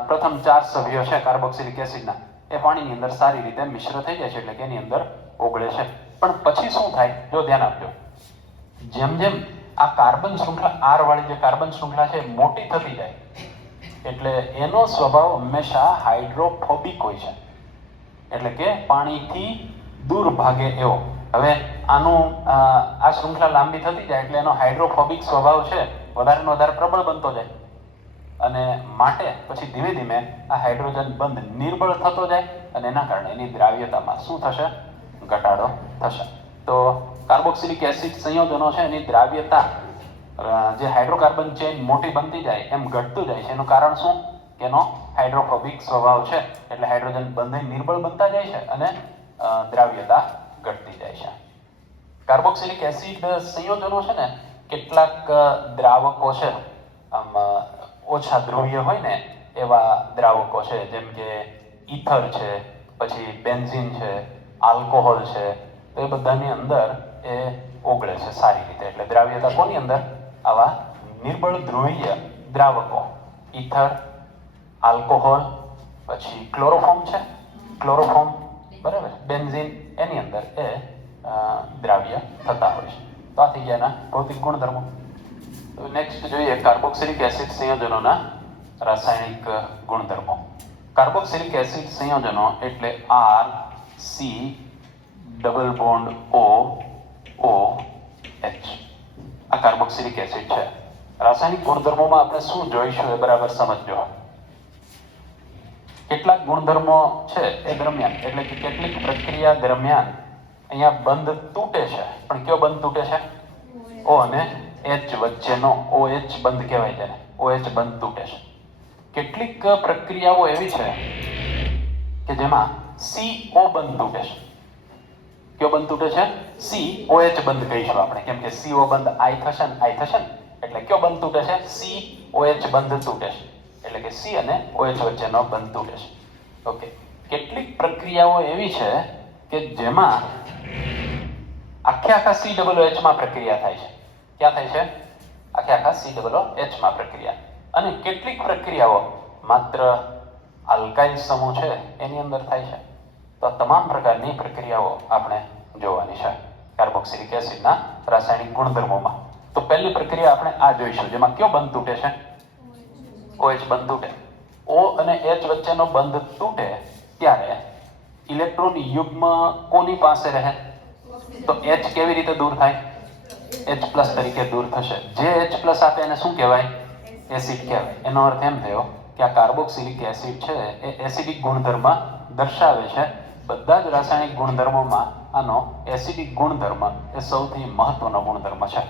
પ્રથમ 4 સભ્યો છે કાર્બોક્સિલિક એસિડના, એ પાણીની અંદર સારી રીતે મિશ્ર થઈ જાય છે, એટલે કે એની અંદર ઓગળે છે. પણ પછી શું થાય, જો ધ્યાન આપજો, જેમ જેમ આ કાર્બન શૃંખલા R વાળી જે કાર્બન શૃંખલા છે મોટી થતી જાય, એટલે એનો સ્વભાવ હંમેશા હાઇડ્રોફોબિક હોય છે, એટલે કે પાણીથી દૂર ભાગે એવો. હવે આનું આ શૃંખલા લાંબી થતી જાય એટલે એનો હાઇડ્રોફોબિક સ્વભાવ છે વધારેનો વધારે પ્રબળ બનતો જાય, અને માટે પછી ધીમે ધીમે આ હાઇડ્રોજન બંધ નિર્બળ થતો જાય, અને એના કારણે એની દ્રાવ્યતામાં શું થશે, ઘટાડો થશે. તો કાર્બોક્સિલિક એસિડ સંયોજનો છે એની દ્રાવ્યતા જે હાઇડ્રોકાર્બન ચેન મોટી બનતી જાય એમ ઘટતું જાય છે. એનું કારણ શું, કે એનો હાઇડ્રોફોબિક સ્વભાવ છે, એટલે હાઇડ્રોજન બંધ નિર્બળ બનતા જાય છે અને દ્રાવ્યતા ઘટતી જાય છે. કાર્બોક્સિલિક એસિડ સંયોજનો છે ને કેટલાક દ્રાવકો છે, આમ ઓછા ધ્રુવીય હોય ને એવા દ્રાવકો છે, જેમ કે ઇથર છે, પછી બેન્ઝીન છે, આલ્કોહોલ છે, તો એ બધાની અંદર એ ઓગળે છે સારી રીતે. એટલે દ્રાવ્યતા કોની અંદર, આવા નિર્બળ ધ્રુવીય દ્રાવકો, ઇથર, આલ્કોહોલ, પછી ક્લોરોફોર્મ છે, ક્લોરોફોર્મ, બરાબર, બેન્ઝીન, એની અંદર એ દ્રાવ્ય થતા હોય છે. તો આ થઈ ગયા એના ભૌતિક ગુણધર્મો. નેક્સ્ટ જોઈએ કાર્બોક્સિલિક એસિડ સંયોજનોના રાસાયણિક ગુણધર્મો. કાર્બોક્સિલિક એસિડ સંયોજનો એટલે RC ડબલ બોન્ડ OH. આ કાર્બોક્સિલિક એસિડ છે. રાસાયણિક ગુણધર્મોમાં આપણે શું જોઈશું એ બરાબર સમજજો. કેટલાક ગુણધર્મો છે એ દરમિયાન, એટલે કે કેટલીક પ્રક્રિયા દરમિયાન અહીંયા બંધ તૂટે છે, પણ કયો બંધ તૂટે છે, O અને H વચ્ચેનો OH બંધ કહેવાય છે, OH બંધ તૂટે છે. કેટલીક પ્રક્રિયાઓ એવી છે કે જેમાં CO બંધ તૂટે છે. કયો બંધ તૂટે છે, COH બંધ કહીશું આપણે, કેમ કે CO બંધ I થશે ને, એટલે કયો બંધ તૂટે છે, COH બંધ તૂટે છે, એટલે કે C અને OH વચ્ચેનો બંધ તૂટે છે. ઓકે. કેટલીક પ્રક્રિયાઓ એવી છે કે જેમાં આખા COOH માં પ્રક્રિયા થાય છે. ક્યાં થાય છે, આખા COOH માં પ્રક્રિયા. અને કેટલીક પ્રક્રિયાઓ માત્ર આલ્કાઇલ સમૂહ છે એની અંદર થાય છે. તો તમામ પ્રકારની પ્રક્રિયાઓ આપણે જોવાની છે કાર્બોક્સિલિક એસિડના રાસાયણિક ગુણધર્મોમાં. તો પહેલી પ્રક્રિયા આપણે આ જોઈશું, જેમાં કયો બંધ તૂટે છે, OH બંધ તૂટે. O અને H વચ્ચેનો બંધ તૂટે ત્યારે ઇલેક્ટ્રોન યુગ્મ કોની પાસે રહે, તો H કેવી રીતે દૂર થાય, H+ તરીકે દૂર થશે. જે H+ આપે એને શું કહેવાય, એસિડ કહેવાય. એનો અર્થ એમ થયો કે આ કાર્બોક્સિલિક એસિડ છે એ એસિડિક ગુણધર્મ દર્શાવે છે. બધા જ રાસાયણિક ગુણધર્મોમાં આનો એસિડિક ગુણધર્મ એ સૌથી મહત્વનો ગુણધર્મ છે.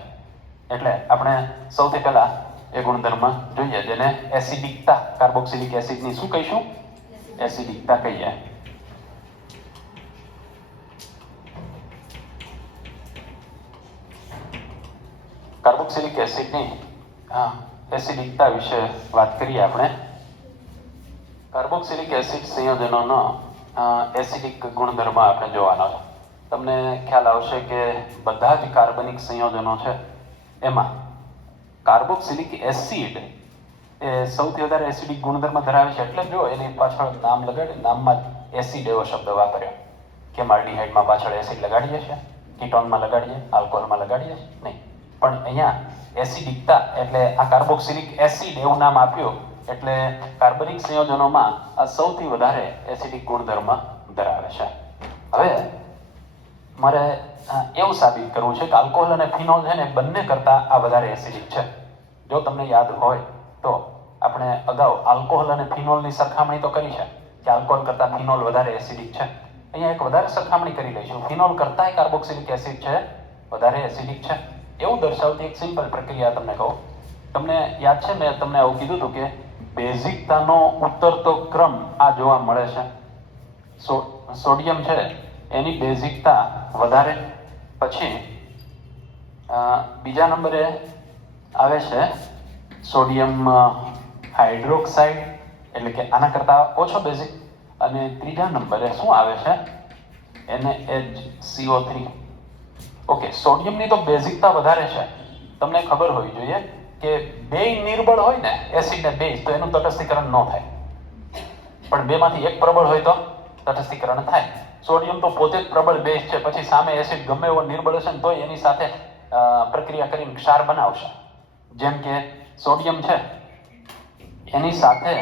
એટલે આપણે સૌથી પહેલા એ ગુણધર્મ જોઈએ, જેને એસિડિકતા, કાર્બોક્સિલિક એસિડની શું કહીશું, એસિડિકતા કહીએ. કાર્બોક્સિલિક એસિડની એસિડિકતા વિશે વાત કરીએ આપણે. કાર્બોક્સિલિક એસિડ સંયોજનોનો એસિડિક ગુણધર્મ આપણે જોવાનો છે. તમને ખ્યાલ આવશે કે બધા જ કાર્બનિક સંયોજનો છે એમાં કાર્બોક્સિલિક એસિડ એ સૌથી વધારે એસિડિક ગુણધર્મ ધરાવે છે. એટલે જો એની પાછળ નામ લગાડી, નામમાં જ એસિડ એવો શબ્દ વાપર્યો. કેમ આલ્ડીહાઇડમાં પાછળ એસિડ લગાડીએ છીએ, કીટોનમાં લગાડીએ, આલ્કોહોલમાં લગાડીએ નહીં, પણ અહીંયા એસિડિકતા એટલે આ કાર્બોક્સિલિક એસિડ એવું નામ આપ્યું, એટલે કાર્બનિક સંયોજનોમાં આ સૌથી વધારે એસિડિક ગુણધર્મ ધરાવે છે. હવે મારે એવું સાબિત કરવું છે કે આલ્કોહોલ અને ફિનોલ છે ને બંને કરતાં આ વધારે એસિડિક છે. જો તમને યાદ હોય તો આપણે અગાઉ આલ્કોહોલ અને ફિનોલની સરખામણી તો કરી છે કે આલ્કોહોલ કરતાં ફિનોલ વધારે એસિડિક છે. અહીંયા એક વધારે સરખામણી કરી લઈશું. ફિનોલ કરતાંય કાર્બોક્સિલિક એસિડ છે વધારે એસિડિક છે એવું દર્શાવતી એક સિમ્પલ પ્રક્રિયા તમને કહું. તમને યાદ છે મેં તમને આવું કીધું હતું કે બેઝિકતાનો ઉતરતો ક્રમ આ જોવા મળે છે. સોડિયમ છે એની બેઝિકતા વધારે, પછી બીજા નંબરે આવે છે સોડિયમ હાઇડ્રોક્સાઇડ, એટલે કે આના કરતાં ઓછો બેઝિક, અને ત્રીજા નંબરે શું આવે છે NaHCO3. ઓકે, સોડિયમની તો બેઝિકતા વધારે છે. તમને ખબર હોવી જોઈએ કે બેય નિર્બળ હોય ને એસિડ ને બેઝ તો એનું તટસ્થીકરણ ન થાય, પણ બેમાંથી એક પ્રબળ હોય તો તટસ્થીકરણ થાય. સોડિયમ તો પોતે જ પ્રબળ બેઝ છે, પછી સામે એસિડ ગમે એવો નિર્બળ હશે ને તોય એની સાથે પ્રક્રિયા કરીને ક્ષાર બનાવશે. જેમ કે સોડિયમ છે એની સાથે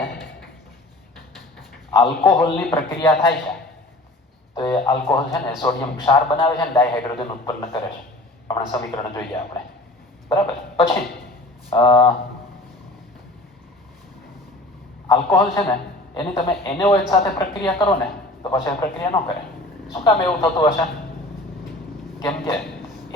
આલ્કોહોલની પ્રક્રિયા થાય છે, તો એ આલ્કોહોલ છે ને સોડિયમ ક્ષાર બનાવે છે ને ડાયહાઇડ્રોજન ઉત્પન્ન કરે છે. આપણે સમીકરણ જોઈએ આપણે, બરાબર. પછી આલ્કોહોલ છે ને એની તમે NaOH સાથે પ્રક્રિયા કરો ને તો પછી એ પ્રક્રિયા ન કરે. શું કામ એવું થતું હશે? કેમ કે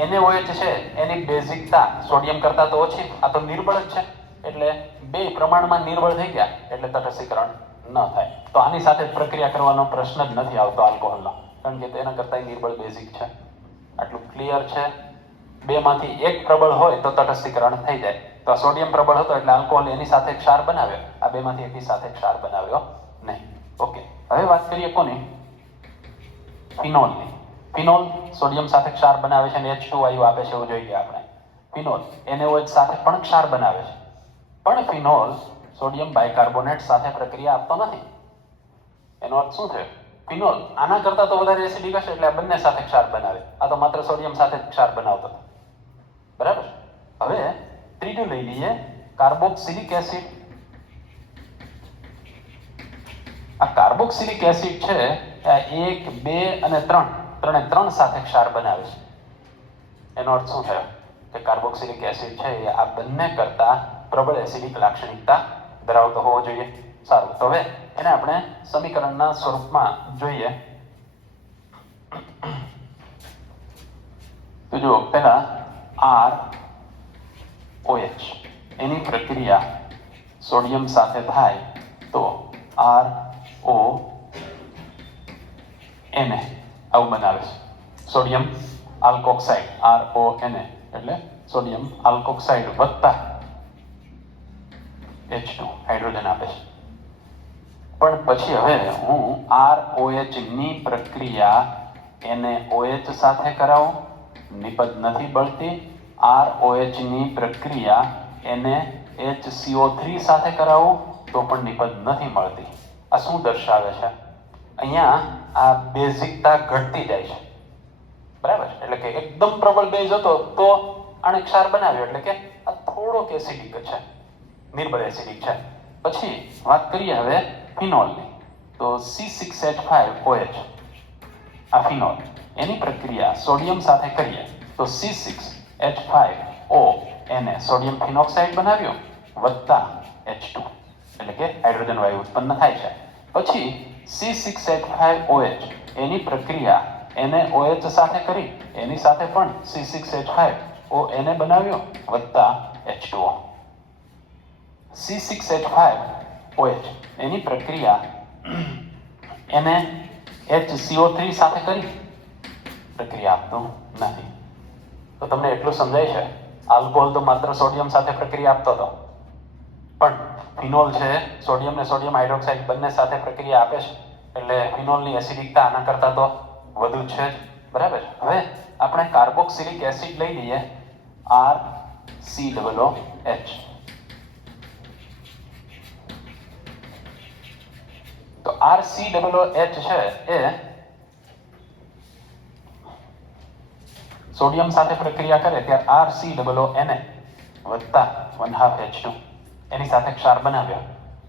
NaOH છે એની બેઝિકતા સોડિયમ કરતાં તો ઓછી, આ તો નિર્બળ જ છે, એટલે બે પ્રમાણમાં નિર્બળ થઈ ગયા એટલે તટસ્થીકરણ ન થાય. તો આની સાથે પ્રક્રિયા કરવાનો પ્રશ્ન જ નથી આવતો આલ્કોહોલનો, કારણ કે તેના કરતાં નિર્બળ બેઝિક છે. આટલું ક્લિયર છે? બેમાંથી એક પ્રબળ હોય તો તટસ્થીકરણ થઈ જાય. તો આ સોડિયમ પ્રબળ હતો એટલે આલ્કોહોલ એની સાથે ક્ષાર બનાવ્યો, આ બેમાંથી એકની સાથે ક્ષાર બનાવ્યો નહીં. ઓકે, હવે વાત કરીએ કોની? ફિનોલની. ફિનોલ સોડિયમ સાથે ક્ષાર બનાવે છે અને H2 વાયુ આપે છે એવું જોઈએ આપણે. ફિનોલ NaOH સાથે પણ ક્ષાર બનાવે છે, પણ ફિનોલ સોડિયમ બાયકાર્બોનેટ સાથે પ્રક્રિયા આપતો નથી. એનો અર્થ શું થયો? ફિનોલ આના કરતાં તો વધારે એસિડિક હશે એટલે આ બંને સાથે ક્ષાર બનાવે, આ તો માત્ર સોડિયમ સાથે જ ક્ષાર બનાવતો હતો, બરાબર. હવે ત્રીજું લઈ લઈએ, કાર્બોક્સિલિક એસિડ. આ કાર્બોક્સિલિક એસિડ છે આ 1, 2 અને 3 ત્રણે સાથે ક્ષાર બનાવે છે. એનો અર્થ શું થયો? કે કાર્બોક્સિલિક એસિડ છે એ આ બંને કરતા પ્રબળ એસિડિક લાક્ષણિકતા ધરાવતો હોવો જોઈએ. સારું, તો હવે એને આપણે સમીકરણના સ્વરૂપમાં જોઈએ. તો જુઓ, પહેલા ROH એની પ્રક્રિયા સોડિયમ સાથે થાય તો RONA આવું બનાવે છે. સોડિયમ આલ્કોક્સાઇડ, RONA એટલે સોડિયમ આલ્કોક્સાઇડ વત્તા H2 હાઇડ્રોજન આપે છે. પણ પછી હવે હું ROH ની પ્રક્રિયા NaOH સાથે કરાવું, નિપજ નથી બળતી. ROH ની પ્રક્રિયા NaHCO3 સાથે કરાવું તો પણ નિપજ નથી મળતી. આ શું દર્શાવે છે? અહીંયા આ બેઝિકતા ઘટતી જાય છે, બરાબર. એટલે કે એકદમ પ્રબળ બેઝ હતો તો આને ક્ષાર બનાવ્યો, એટલે કે આ થોડોક એસિડિક છે, નિર્બળ એસિડિક છે. પછી વાત કરીએ હવે ફિનોલની, તો C6H5OH આ ફિનોલ એની પ્રક્રિયા સોડિયમ સાથે કરીએ તો C6H5ONa સોડિયમ ફિનોક્સાઇડ બનાવ્યો વત્તા H2 એટલે કે હાઇડ્રોજન વાયુ ઉત્પન્ન થાય છે. પછી C6H5OH એની પ્રક્રિયા NaOH સાથે કરી એની સાથે પણ C6H5ONa બનાવ્યો વત્તા H2O. C6H5OH એની પ્રક્રિયા NaHCO3 સાથે કરી પ્રક્રિયા આપતું નથી. તો તમને એટલું સમજાય છે, આલ્કોહોલ તો માત્ર સોડિયમ સાથે પ્રક્રિયા આપતો હતો, પણ ફિનોલ છે સોડિયમ ને સોડિયમ હાઇડ્રોક્સાઇડ બંને સાથે પ્રક્રિયા આપે છે, એટલે ફિનોલની એસિડિકતા આના કરતાં તો વધુ છે જ, બરાબર. હવે આપણે કાર્બોક્સિલિક એસિડ લઈ લઈએ, RCOOH. તો RCOOH છે એ સોડિયમ સાથે પ્રક્રિયા કરે ત્યારે RCOONA વત્તા 1/2H2 એની સાથે ક્ષાર બનાવ્યો.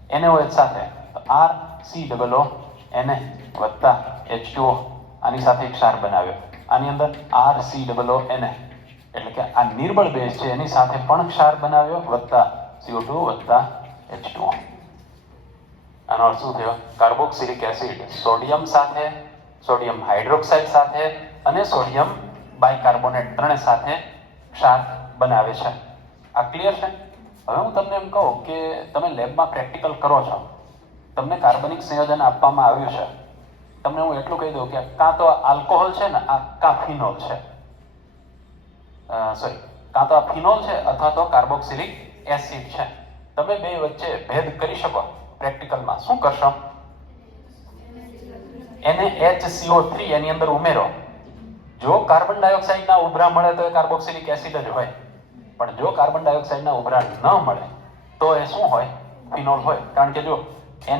NaOH સાથે તો RCOONA વત્તા H2O આની સાથે ક્ષાર બનાવ્યો. આની અંદર RCOONA એટલે કે આ નિર્બળ બેઝ છે એની સાથે પણ ક્ષાર બનાવ્યો વત્તા CO2 વત્તા H2O. આનો અર્થ શું થયો? કાર્બોક્સિલિક એસિડ સોડિયમ સાથે સોડિયમ હાઇડ્રોક્સાઇડ સાથે અને સોડિયમ બાયકાર્બોનેટ ત્રણે સાથે ક્ષાર બનાવે છે. આ ક્લિયર છે? હવે હું તમને એમ કહું કે તમે લેબમાં પ્રેક્ટિકલ કરો છો, તમને કાર્બનિક સંયોજન આપવામાં આવ્યું છે, તમને હું એટલું કહી દઉં કે કાં તો આલ્કોહોલ છે ને, કાં ફિનોલ છે, કાં તો આ ફિનોલ છે અથવા તો કાર્બોક્સિલિક એસિડ છે. તમે બે વચ્ચે ભેદ કરી શકો પ્રેક્ટિકલમાં. શું કરશો? એને HCO3 એની અંદર ઉમેરો. જો કાર્બન ડાયોક્સાઇડના ઉભરા મળે તો એ કાર્બોક્સિલિક એસિડ જ હોય, પણ જો કાર્બન ડાયોક્સાઇડના ઉભરા ન મળે તો એ શું હોય? ફિનોલ હોય. કારણ કે જો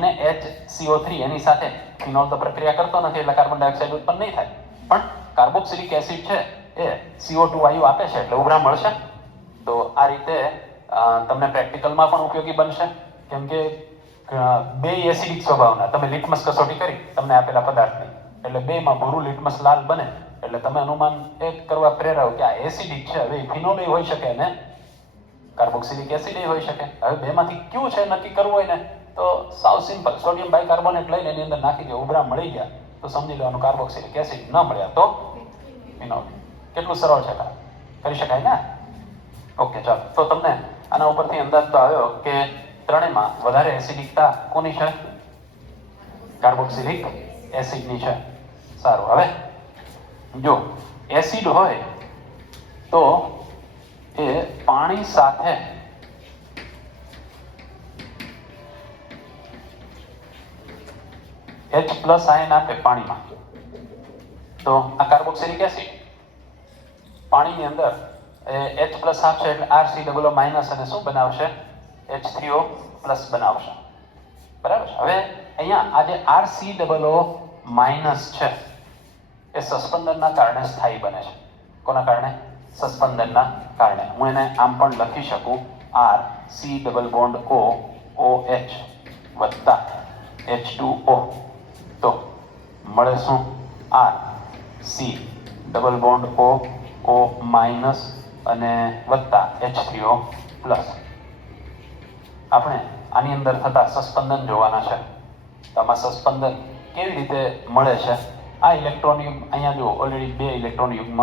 NaHCO3 એની સાથે ફિનોલ તો પ્રક્રિયા કરતો નથી એટલે કાર્બન ડાયોક્સાઇડ ઉત્પન્ન નહીં થાય, પણ કાર્બોક્સિલિક એસિડ છે એ CO2 વાયુ આપે છે એટલે ઉભરા મળશે. તો આ રીતે તમને પ્રેક્ટિકલમાં પણ ઉપયોગી બનશે. કેમ કે બે એસિડિક સ્વભાવના તમે લિટમસ કસોટી કરી તમને આપેલા પદાર્થની, એટલે બેમાં ભૂરું લિટમસ લાલ બને એટલે તમે અનુમાન એ કરવા પ્રેરાવ કે આ એસિડિક છે. હવે ફિનોલ હોઈ શકે અને કાર્બોક્સિલિક એસિડ હોઈ શકે. હવે બેમાંથી કયું છે નક્કી કરવું હોય ને તો સાવ સિમ્પલ, સોડિયમ બાયકાર્બોનેટ લઈને એની અંદર નાખી દો, ઉભરા મળી ગયા તો સમજી લેવાનું કાર્બોક્સિલિક એસિડ, ન મળ્યા તો ફિનોલ. કેટલું સરળ છે, કરી શકાય ને? ઓકે, ચાલો. તો તમને આના ઉપરથી અંદાજ તો આવ્યો કે ત્રણેયમાં વધારે એસિડિકતા કોની છે? કાર્બોક્સિલિક એસિડની છે. સારું. હવે જો એસિડ હોય તો એ પાણી સાથે H+ આયન આપે પાણીમાં, તો આ કાર્બોક્સિલિક એસિડ પાણીની અંદર H+ આપશે એટલે RCOO- અને શું બનાવશે? H3O+ બનાવશે. બરાબર. હવે અહીંયા આ જે RCOO- છે એ સસ્પેન્શનના કારણે સ્થાયી બને છે. કોના કારણે? સસ્પેન્શનના કારણે. હું એને આમ પણ લખી શકું, RC=OOH વત્તા H2O. તો મળે શું? RC=OO- અને વત્તા H3O+. આપણે આની અંદર થતા સસ્પંદન જોવાના છે. આમાં સસ્પંદન કેવી રીતે મળે છે? આ ઇલેક્ટ્રોન યુગ્મ અહીંયા જુઓ, ઓલરેડી 2 ઇલેક્ટ્રોન યુગ્મ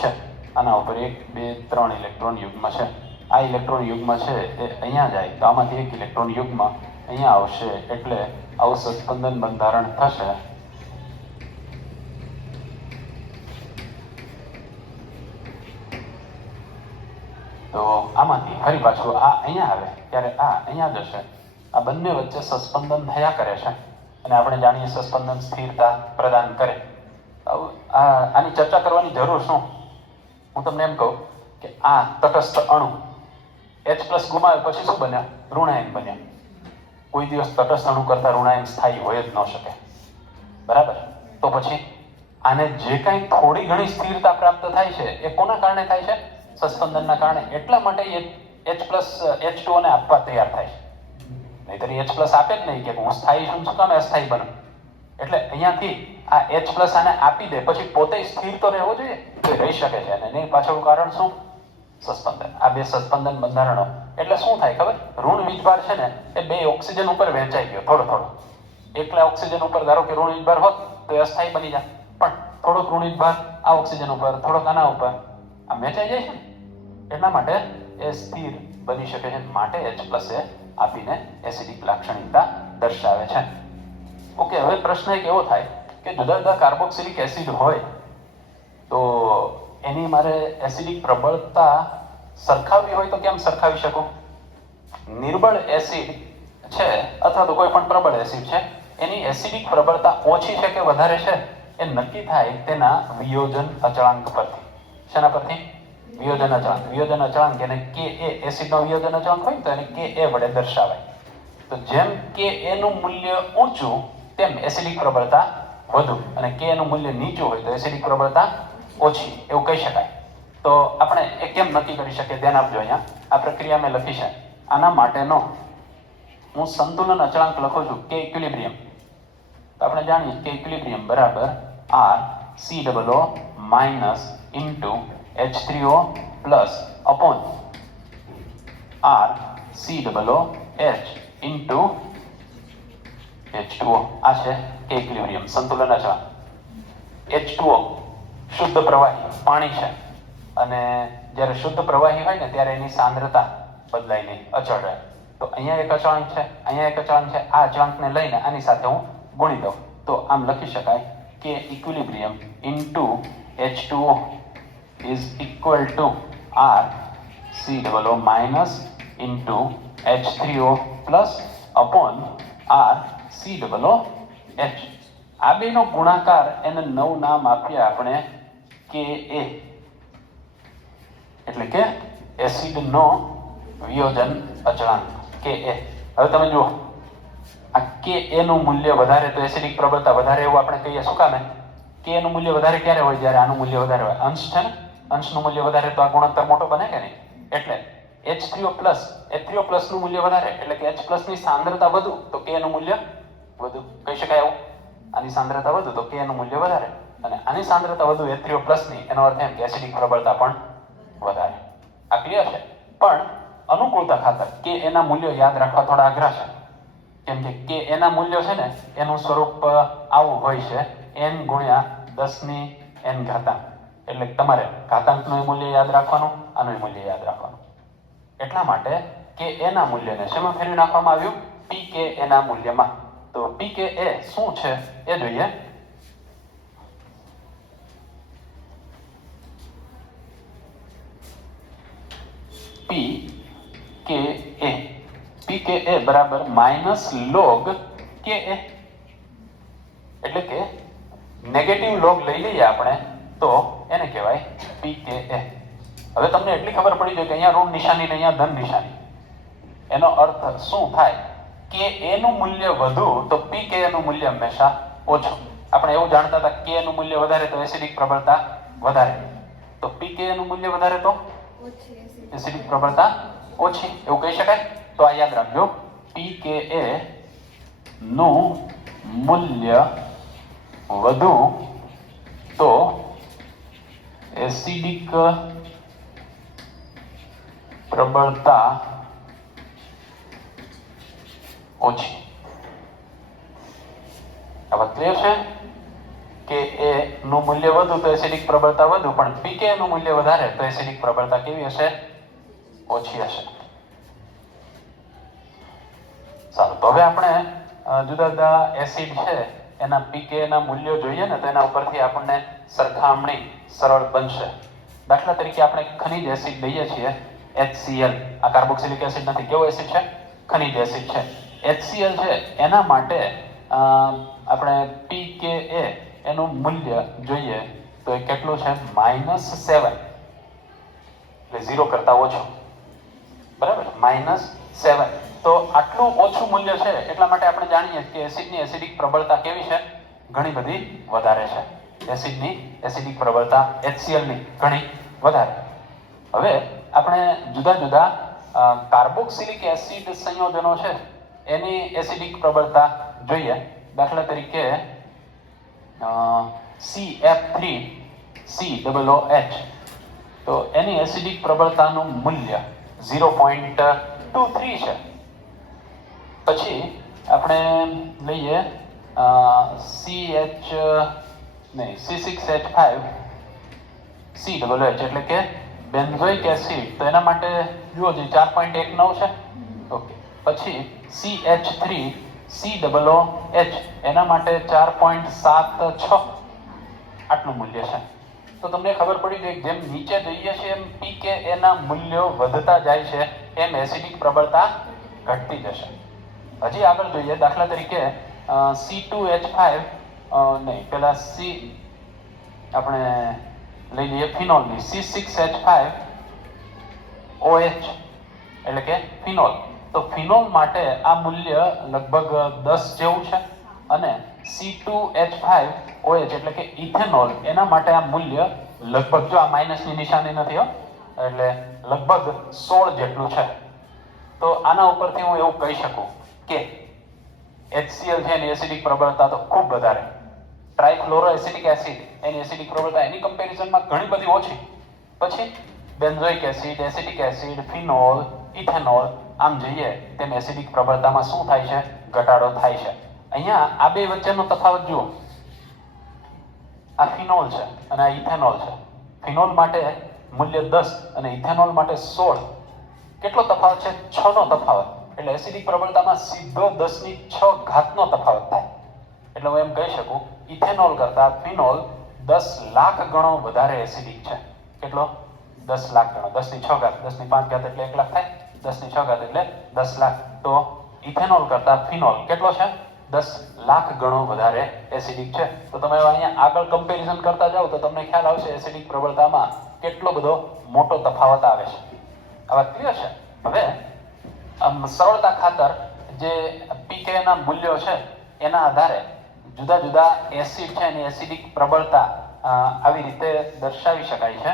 છે. આના ઉપર 1, 2, 3 ઇલેક્ટ્રોન યુગ્મ છે. આ ઇલેક્ટ્રોન યુગ્મ છે એ અહીંયા જાય તો આમાંથી એક ઇલેક્ટ્રોન યુગ્મ અહીંયા આવશે એટલે આવું સસ્પંદન બંધારણ થશે. તો આમાંથી ફરી પાછું આ અહીંયા આવે ત્યારે આ અહીંયા જશે. આ બંને વચ્ચે સસ્પંદન થયા કરે છે અને આપણે જાણીએ સસ્પંદન સ્થિરતા પ્રદાન કરે. આની ચર્ચા કરવાની જરૂર શું? હું તમને એમ કહું કે આ તટસ્થ અણુ H+ ગુમાવે પછી શું બન્યા? ઋણાયન બન્યા. કોઈ દિવસ તટસ્થ અણુ કરતા ઋણાયન સ્થાયી હોય જ ન શકે. બરાબર. તો પછી આને જે કાંઈ થોડી ઘણી સ્થિરતા પ્રાપ્ત થાય છે એ કોના કારણે થાય છે? સસ્પંદનના કારણે. એટલા માટે H+H2O ને આપવા તૈયાર થાય છે. નહીતર H+ આપે જ નહીં કે હું સ્થાયી છું, શું કામે અસ્થાયી બનું? એટલે અહીંયાથી આ H+ આને આપી દે પછી પોતે સ્થિર તો રહેવો જોઈએ, તો રહી શકે છે. અને એની પાછળનું કારણ શું? સસ્પંદન. આ બે સસ્પંદન બંધારણો એટલે શું થાય ખબર? ઋણ વીજભાર છે ને એ 2 ઓક્સિજન ઉપર વહેંચાઈ ગયો થોડો થોડો. એકલા ઓક્સિજન ઉપર ધારો કે ઋણ વીજભાર હોત તો એ અસ્થાયી બની જાય, પણ થોડોક ઋણ વીજભાર આ ઓક્સિજન ઉપર, થોડોક આના ઉપર આ વહેંચાઈ જાય છે ને, એટલા માટે એ સ્થિર બની શકે છે. માટે H+ એ આપીને એસિડિક લાક્ષણિકતા દર્શાવે છે. ઓકે. હવે પ્રશ્ન એક એવો થાય કે જુદા જુદા કાર્બોક્સિલિક એસિડ હોય તો એની મારે એસિડિક પ્રબળતા સરખાવવી હોય તો કેમ સરખાવી શકું? નિર્બળ એસિડ છે અથવા તો કોઈ પણ પ્રબળ એસિડ છે, એની એસિડિક પ્રબળતા ઓછી છે કે વધારે છે એ નક્કી થાય તેના વિયોજન અચળાંક પરથી. શેના પરથી? વિયોજન અચળાંક. વિયોજન અચળાંક એને Ka, એસિડનો વિયોજન અચળાંક હોય તો એને Ka વડે દર્શાવાય. તો જેમ Ka નું મૂલ્ય ઊંચું તેમ એસિડિક પ્રબળતા વધુ, અને Ka નું મૂલ્ય નીચું હોય તો એસિડિક પ્રબળતા ઓછી, એવું કહી શકાય. તો આપણે એ કેમ નક્કી કરી શકીએ? ધ્યાન આપજો. અહીંયા આ પ્રક્રિયા મેં લખી છે. આના માટેનો હું સંતુલન અચળાંક લખું છું, K ઇક્વિલિબ્રિયમ. તો આપણે જાણીએ કે ઇક્વિલિબ્રિયમ બરાબર RCOO- H3O+ upon RCOOH H2O. આ છે કે ઇક્વિલિબ્રિયમ, સંતુલન અચળાંક. H2O શુદ્ધ પ્રવાહી પાણી છે, અને જ્યારે શુદ્ધ પ્રવાહી હોય ને ત્યારે એની સાંદ્રતા બદલાય નહીં, અચળ રહે. તો અહીંયા એક અચળાંક છે, અહીંયા એક અચળાંક છે. આ અચળાંકને લઈને આની સાથે હું ગુણી દઉં તો આમ લખી શકાય કે equilibrium into H2O is equal to R C minus into H3O plus upon R COOH. આ બેનો ગુણાકાર એને નવું નામ આપીએ આપણે Ka, એટલે કે એસિડનો વિયોજન અચળાંક Ka. હવે તમે જુઓ, આ Ka નું મૂલ્ય વધારે તો એસિડિક પ્રબળતા વધારે એવું આપણે કહીએ. શું કામે? Ka નું મૂલ્ય વધારે ક્યારે હોય? જ્યારે આનું મૂલ્ય વધારે હોય. અંશ છે ને, અંશનું મૂલ્ય વધારે તો આ ગુણોત્તર મોટો બને કે નહીં? એટલે H3O નું મૂલ્ય વધારે એટલે કે H ની સાંદ્રતા વધુ તો K નું મૂલ્ય વધુ કહી શકાય એવું. આની સાંદ્રતા વધુ તો K નું મૂલ્ય વધારે, અને આની સાંદ્રતા વધુ H3O ની, એનો અર્થ એમ કે એસિડિક પ્રબળતા પણ વધારે. આ ક્લિયર છે? પણ અનુકૂળતા ખાતર K એના મૂલ્યો યાદ રાખવા થોડા અઘરા છે. કેમ કે K એના મૂલ્યો છે ને એનું સ્વરૂપ આવું હોય છે, n ગુણ્યા 10n ઘાતાંક. એટલે તમારે ઘાતાંકનું મૂલ્ય યાદ રાખવાનું, આનું મૂલ્ય યાદ રાખવાનું. એટલા માટે કે એના મૂલ્યને શેમાં ફેરવી નાખવામાં આવ્યું? pK એના મૂલ્યમાં. તો pK એ શું છે એ જોઈએ. pKa બરાબર માઇનસ લોગ Ka, એટલે કે નેગેટિવ લોગ લઈ લઈએ આપણે તો એને કહેવાય pKa. હવે તમને એટલી ખબર પડી જાય કે અહીંયા ઋણ નિશાની ને અહીંયા ધન નિશાની. એનો અર્થ શું થાય? કે એનું મૂલ્ય વધુ તો pKa નું મૂલ્ય હંમેશા ઓછું. આપણે એવું જાણતા હતા કે નું મૂલ્ય વધારે તો એસિડિક પ્રબળતા વધારે, તો pKa નું મૂલ્ય વધારે તો એસિડિક પ્રબળતા ઓછી, એવું કહી શકાય. તો આ યાદ રાખજો, pKa નું મૂલ્ય વધુ તો એસિડિક પ્રબળતા ઓછી. આ વાત ક્લિયર છે? કે એ નું મૂલ્ય વધુ તો એસિડિક પ્રબળતા વધુ, પણ pK નું મૂલ્ય વધારે તો એસિડિક પ્રબળતા કેવી હશે? ઓછી હશે. સારું, તો હવે આપણે જુદા જુદા એસિડ છે એના pK ના મૂલ્યો જોઈએ ને તો એના ઉપરથી આપણને સરખામણી સરળ બનશે. દાખલા તરીકે આપણે ખનિજ એસિડ લઈએ છીએ HCl. આ કાર્બોક્સિલિક એસિડ નથી. કેવો એસિડ છે? ખનિજ એસિડ છે. HCl છે એના માટે આપણે pKa એનું મૂલ્ય જોઈએ તો એ કેટલું છે? -7, એટલે 0 કરતા ઓછું. બરાબર, -7. તો આટલું ઓછું મૂલ્ય છે એટલા માટે આપણે જાણીએ કે એસિડની એસિડિક પ્રબળતા કેવી છે? ઘણી બધી વધારે છે. એસિડની એસિડિક પ્રબળતા HCl ની ઘણી વધારે. હવે આપણે જુદા જુદા કાર્બોક્સિલિક એસિડ સંયોજનો છે એની એસિડિક પ્રબળતા જોઈએ. દાખલા તરીકે CF3COOH, તો એની એસિડિક પ્રબળતાનું મૂલ્ય 0.23 છે. પછી આપણે લઈએ C6H5COOH, એટલે કે બેન્ઝોઇક એસિડ. તો એના માટે જુઓ જે 4.19 છે. ઓકે. પછી CH3COOH, એના માટે 4.76 આટલું મૂલ્ય છે. તો તમને ખબર પડી ગઈ જેમ નીચે જઈએ છીએ એમ pKa ના મૂલ્યો વધતા જાય છે એમ એસિડિક પ્રબળતા ઘટતી જશે. હજી આગળ જોઈએ, દાખલા તરીકે C2H5 નહીં, પેલા આપણે લઈ લઈએ ફિનોલની C6H5OH, એટલે કે ફિનોલ. તો ફિનોલ માટે આ મૂલ્ય લગભગ 10 જેવું છે, અને C2H5OH એટલે કે ઇથેનોલ એના માટે આ મૂલ્ય લગભગ, જો આ માઇનસની નિશાની નથી હો, એટલે લગભગ 16 જેટલું છે. તો આના ઉપરથી હું એવું કહી શકું કે HCl છે એની એસિડિક પ્રબળતા તો ખૂબ વધારે. ટ્રાઇફ્લોરો એસિડિક એસિડ એની એસિડિક પ્રબળતા એની કમ્પેરિઝનમાં ઘણી બધી ઓછી. પછી benzoic acid, acidic acid, phenol, ethanol, આમ જઈએ તેમ એસિડિક પ્રબળતામાં શું થાય છે? ઘટાડો થાય છે. અહીંયા આ બે વચ્ચેનો તફાવત જુઓ. આ ફિનોલ છે અને આ ઇથેનોલ છે. ફિનોલ માટે મૂલ્ય 10 અને ઇથેનોલ માટે 16. કેટલો તફાવત છે? 6 નો તફાવત. એટલે એસિડિક પ્રબળતામાં સીધો 10⁶ ઘાતનો તફાવત થાય. એટલે હું એમ કહી શકું ઇથેનોલ કરતા ફિનોલ 10 લાખ ગણો વધારે એસિડિક છે. કેટલો? 10 લાખ ગણો. 10⁶ ઘાત, 10⁵ ઘાત એટલે 1 લાખ થાય. 10⁶ ઘાત એટલે 10 લાખ. તો ઇથેનોલ કરતા ફિનોલ કેટલો છે? 10 લાખ ગણો વધારે એસિડિક છે. તો તમે અહીંયા આગળ કમ્પેરિઝન કરતા જાઓ તો તમને ખ્યાલ આવશે એસિડિક પ્રબળતામાં કેટલો બધો મોટો તફાવત આવે છે. આ વાત ક્લિયર છે? હવે સરળતા ખાતર જે pK ના મૂલ્યો છે એના આધારે જુદા જુદા એસિડ છે એની એસિડિક પ્રબળતા આવી રીતે દર્શાવી શકાય છે.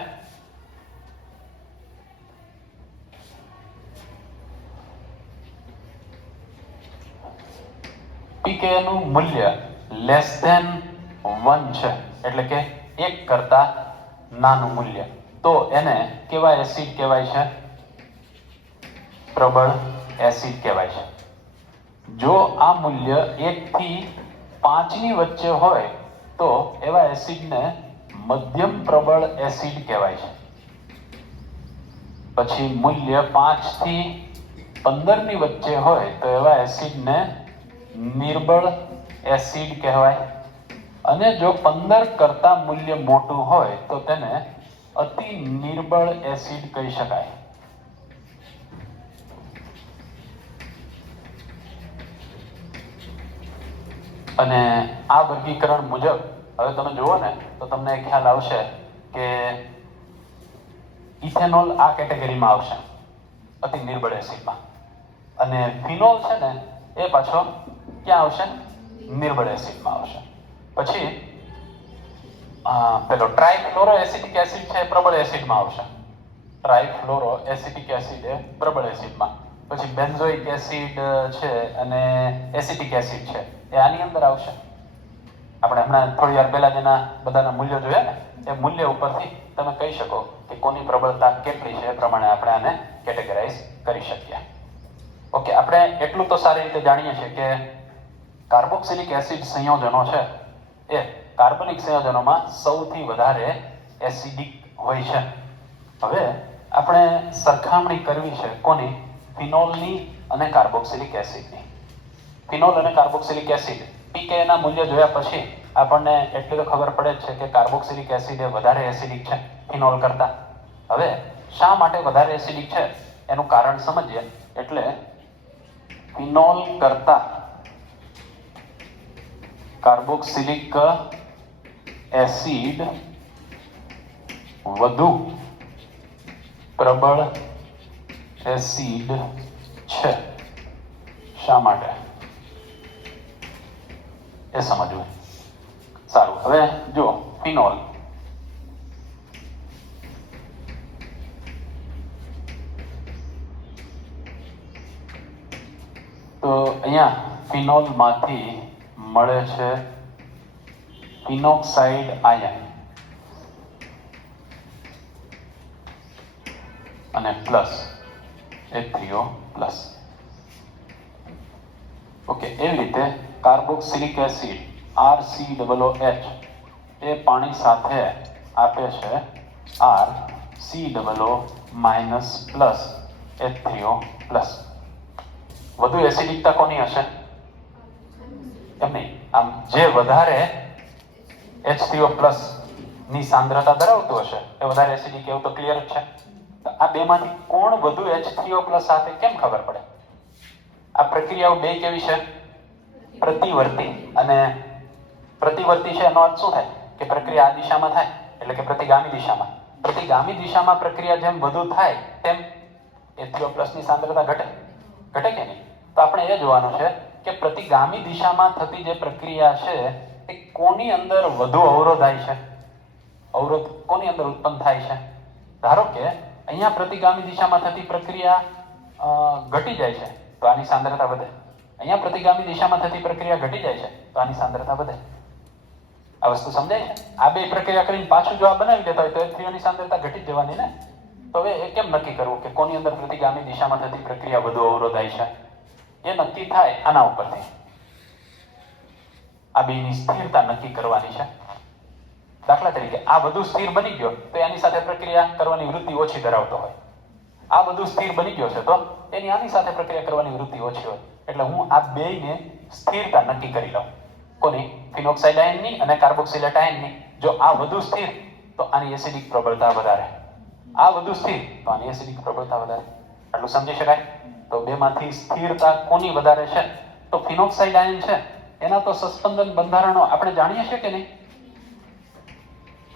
pK નું મૂલ્ય <1 છે, એટલે કે 1 કરતા નાનું મૂલ્ય, તો એને કેવા એસિડ કહેવાય છે? પ્રબળ એસિડ કહેવાય છે. જો આ મૂલ્ય 1 થી 5 ની વચ્ચે હોય તો એવા એસિડને મધ્યમ પ્રબળ એસિડ કહેવાય છે. પછી મૂલ્ય 5 થી 15 ની વચ્ચે હોય તો એવા એસિડને નિર્બળ એસિડ કહેવાય. અને જો 15 કરતા મૂલ્ય મોટું હોય તો તેને અતિ નિર્બળ એસિડ કહી શકાય. અને આ વર્ગીકરણ મુજબ હવે તમે જુઓ ને તો તમને ખ્યાલ આવશે કે ઇથેનોલ આ કેટેગરીમાં આવશે અતિ નિર્બળ એસિડમાં, અને ફિનોલ છે ને એ પાછો ક્યાં આવશે? નિર્બળ એસિડમાં આવશે. પછી પેલો ટ્રાઇફ્લોરો એસિટિક એસિડ છે એ પ્રબળ એસિડમાં આવશે. ટ્રાઇફ્લોરો એસિટિક એસિડ એ પ્રબળ એસિડમાં. પછી બેન્ઝોઇક એસિડ છે અને એસિટિક એસિડ છે એ આની અંદર આવશે. આપણે હમણાં થોડી વાર પહેલા જેના બધાના મૂલ્યો જોયા ને એ મૂલ્ય ઉપરથી તમે કહી શકો કે કોની પ્રબળતા કેટલી છે, એ પ્રમાણે આપણે આને કેટેગરાઇઝ કરી શકીએ. ઓકે, આપણે એટલું તો સારી રીતે જાણીએ છીએ કે કાર્બોક્સિલિક એસિડ સંયોજનો છે એ કાર્બનિક સંયોજનોમાં સૌથી વધારે એસિડિક હોય છે. હવે આપણે સરખામણી કરવી છે કોની? ફિનોલની અને કાર્બોક્સિલિક એસિડની. ફિનોલ અને કાર્બોક્સિલિક એસિડ pK ના મૂલ્ય જોયા પછી આપણને એટલી તો ખબર પડે જ છે કે કાર્બોક્સિલિક એસિડ એ વધારે એસિડિક છે ફિનોલ કરતા. હવે શા માટે વધારે એસિડિક છે એનું કારણ સમજીએ. એટલે ફિનોલ કરતા કાર્બોક્સિલિક એસિડ વધુ પ્રબળ એસિડ છે. શા માટે એ સમજવું. સારું, હવે જો ફિનોલ તો અહીંયા ફિનોલમાંથી મળે છે ફિનોક્સાઇડ આયન અને પ્લસ H3O પ્લસ. ઓકે, એવી રીતે કાર્બોક્સિલિક એસિડ RCOOH એ પાણી સાથે આપે છે RCOO પ્લસ H3O પ્લસ. વધુ એસિડિકતા કોની હશે? એમ નહીં, આમ જે વધારે H3O પ્લસ ની સાંદ્રતા ધરાવતું હશે એ વધારે એસિડિક, એવું તો ક્લિયર જ છે. તો આ બેમાંથી કોણ વધુ H3O પ્લસ સાથે કેમ ખબર પડે? આ પ્રક્રિયાઓ બે કેવી છે? પ્રતિવર્તી. અને પ્રતિવર્તી છે એનો અર્થ શું થાય? કે પ્રક્રિયા આ દિશામાં થાય એટલે કે પ્રતિગામી દિશામાં. પ્રતિગામી દિશામાં પ્રક્રિયા જેમ વધુ થાય તેમ H3O+ ની સાંદ્રતા ઘટે કે નહીં? તો આપણે એ જોવાનું છે કે પ્રતિગામી દિશામાં થતી જે પ્રક્રિયા છે એ કોની અંદર વધુ અવરોધાય છે? અવરોધ કોની અંદર ઉત્પન્ન થાય છે? ધારો કે અહીંયા પ્રતિગામી દિશામાં થતી પ્રક્રિયા ઘટી જાય છે તો આની સાંદ્રતા વધે. અહીંયા પ્રતિગામી દિશામાં થતી પ્રક્રિયા ઘટી જાય છે તો આની સાંદ્રતા વધે. આ વસ્તુ સમજાય છે? આ બે પ્રક્રિયા કરીને પાછું જો આ બનાવી દેતા હોય તો H3O ની સાંદ્રતા ઘટી જવાની ને. તો હવે એ કેમ નક્કી કરવું કે કોની અંદર પ્રતિગામી દિશામાં થતી પ્રક્રિયા વધુ અવરોધાય છે? એ નક્કી થાય આના ઉપરથી. આ બેની સ્થિરતા નક્કી કરવાની છે. દાખલા તરીકે આ બધું સ્થિર બની ગયો તો એની સાથે પ્રક્રિયા કરવાની વૃત્તિ ઓછી ધરાવતો હોય. આ બધું સ્થિર બની ગયો છે તો એની આની સાથે પ્રક્રિયા કરવાની વૃત્તિ ઓછી હોય. એટલે હું આ બેયને સ્થિરતા નક્કી કરી લઉં. કોની? ફિનોક્સાઇડ આયનની અને કાર્બોક્સિલેટ આયનની. જો આ વધુ સ્થિર તો આની એસિડિક પ્રબળતા વધારે, આ વધુ સ્થિર તો આની એસિડિક પ્રબળતા વધારે. આટલું સમજી શકાય? તો બેમાંથી સ્થિરતા કોની વધારે છે? તો ફિનોક્સાઇડ આયન છે એના તો સસ્પેન્શન બંધારણો આપણે જાણીએ છીએ કે નહીં?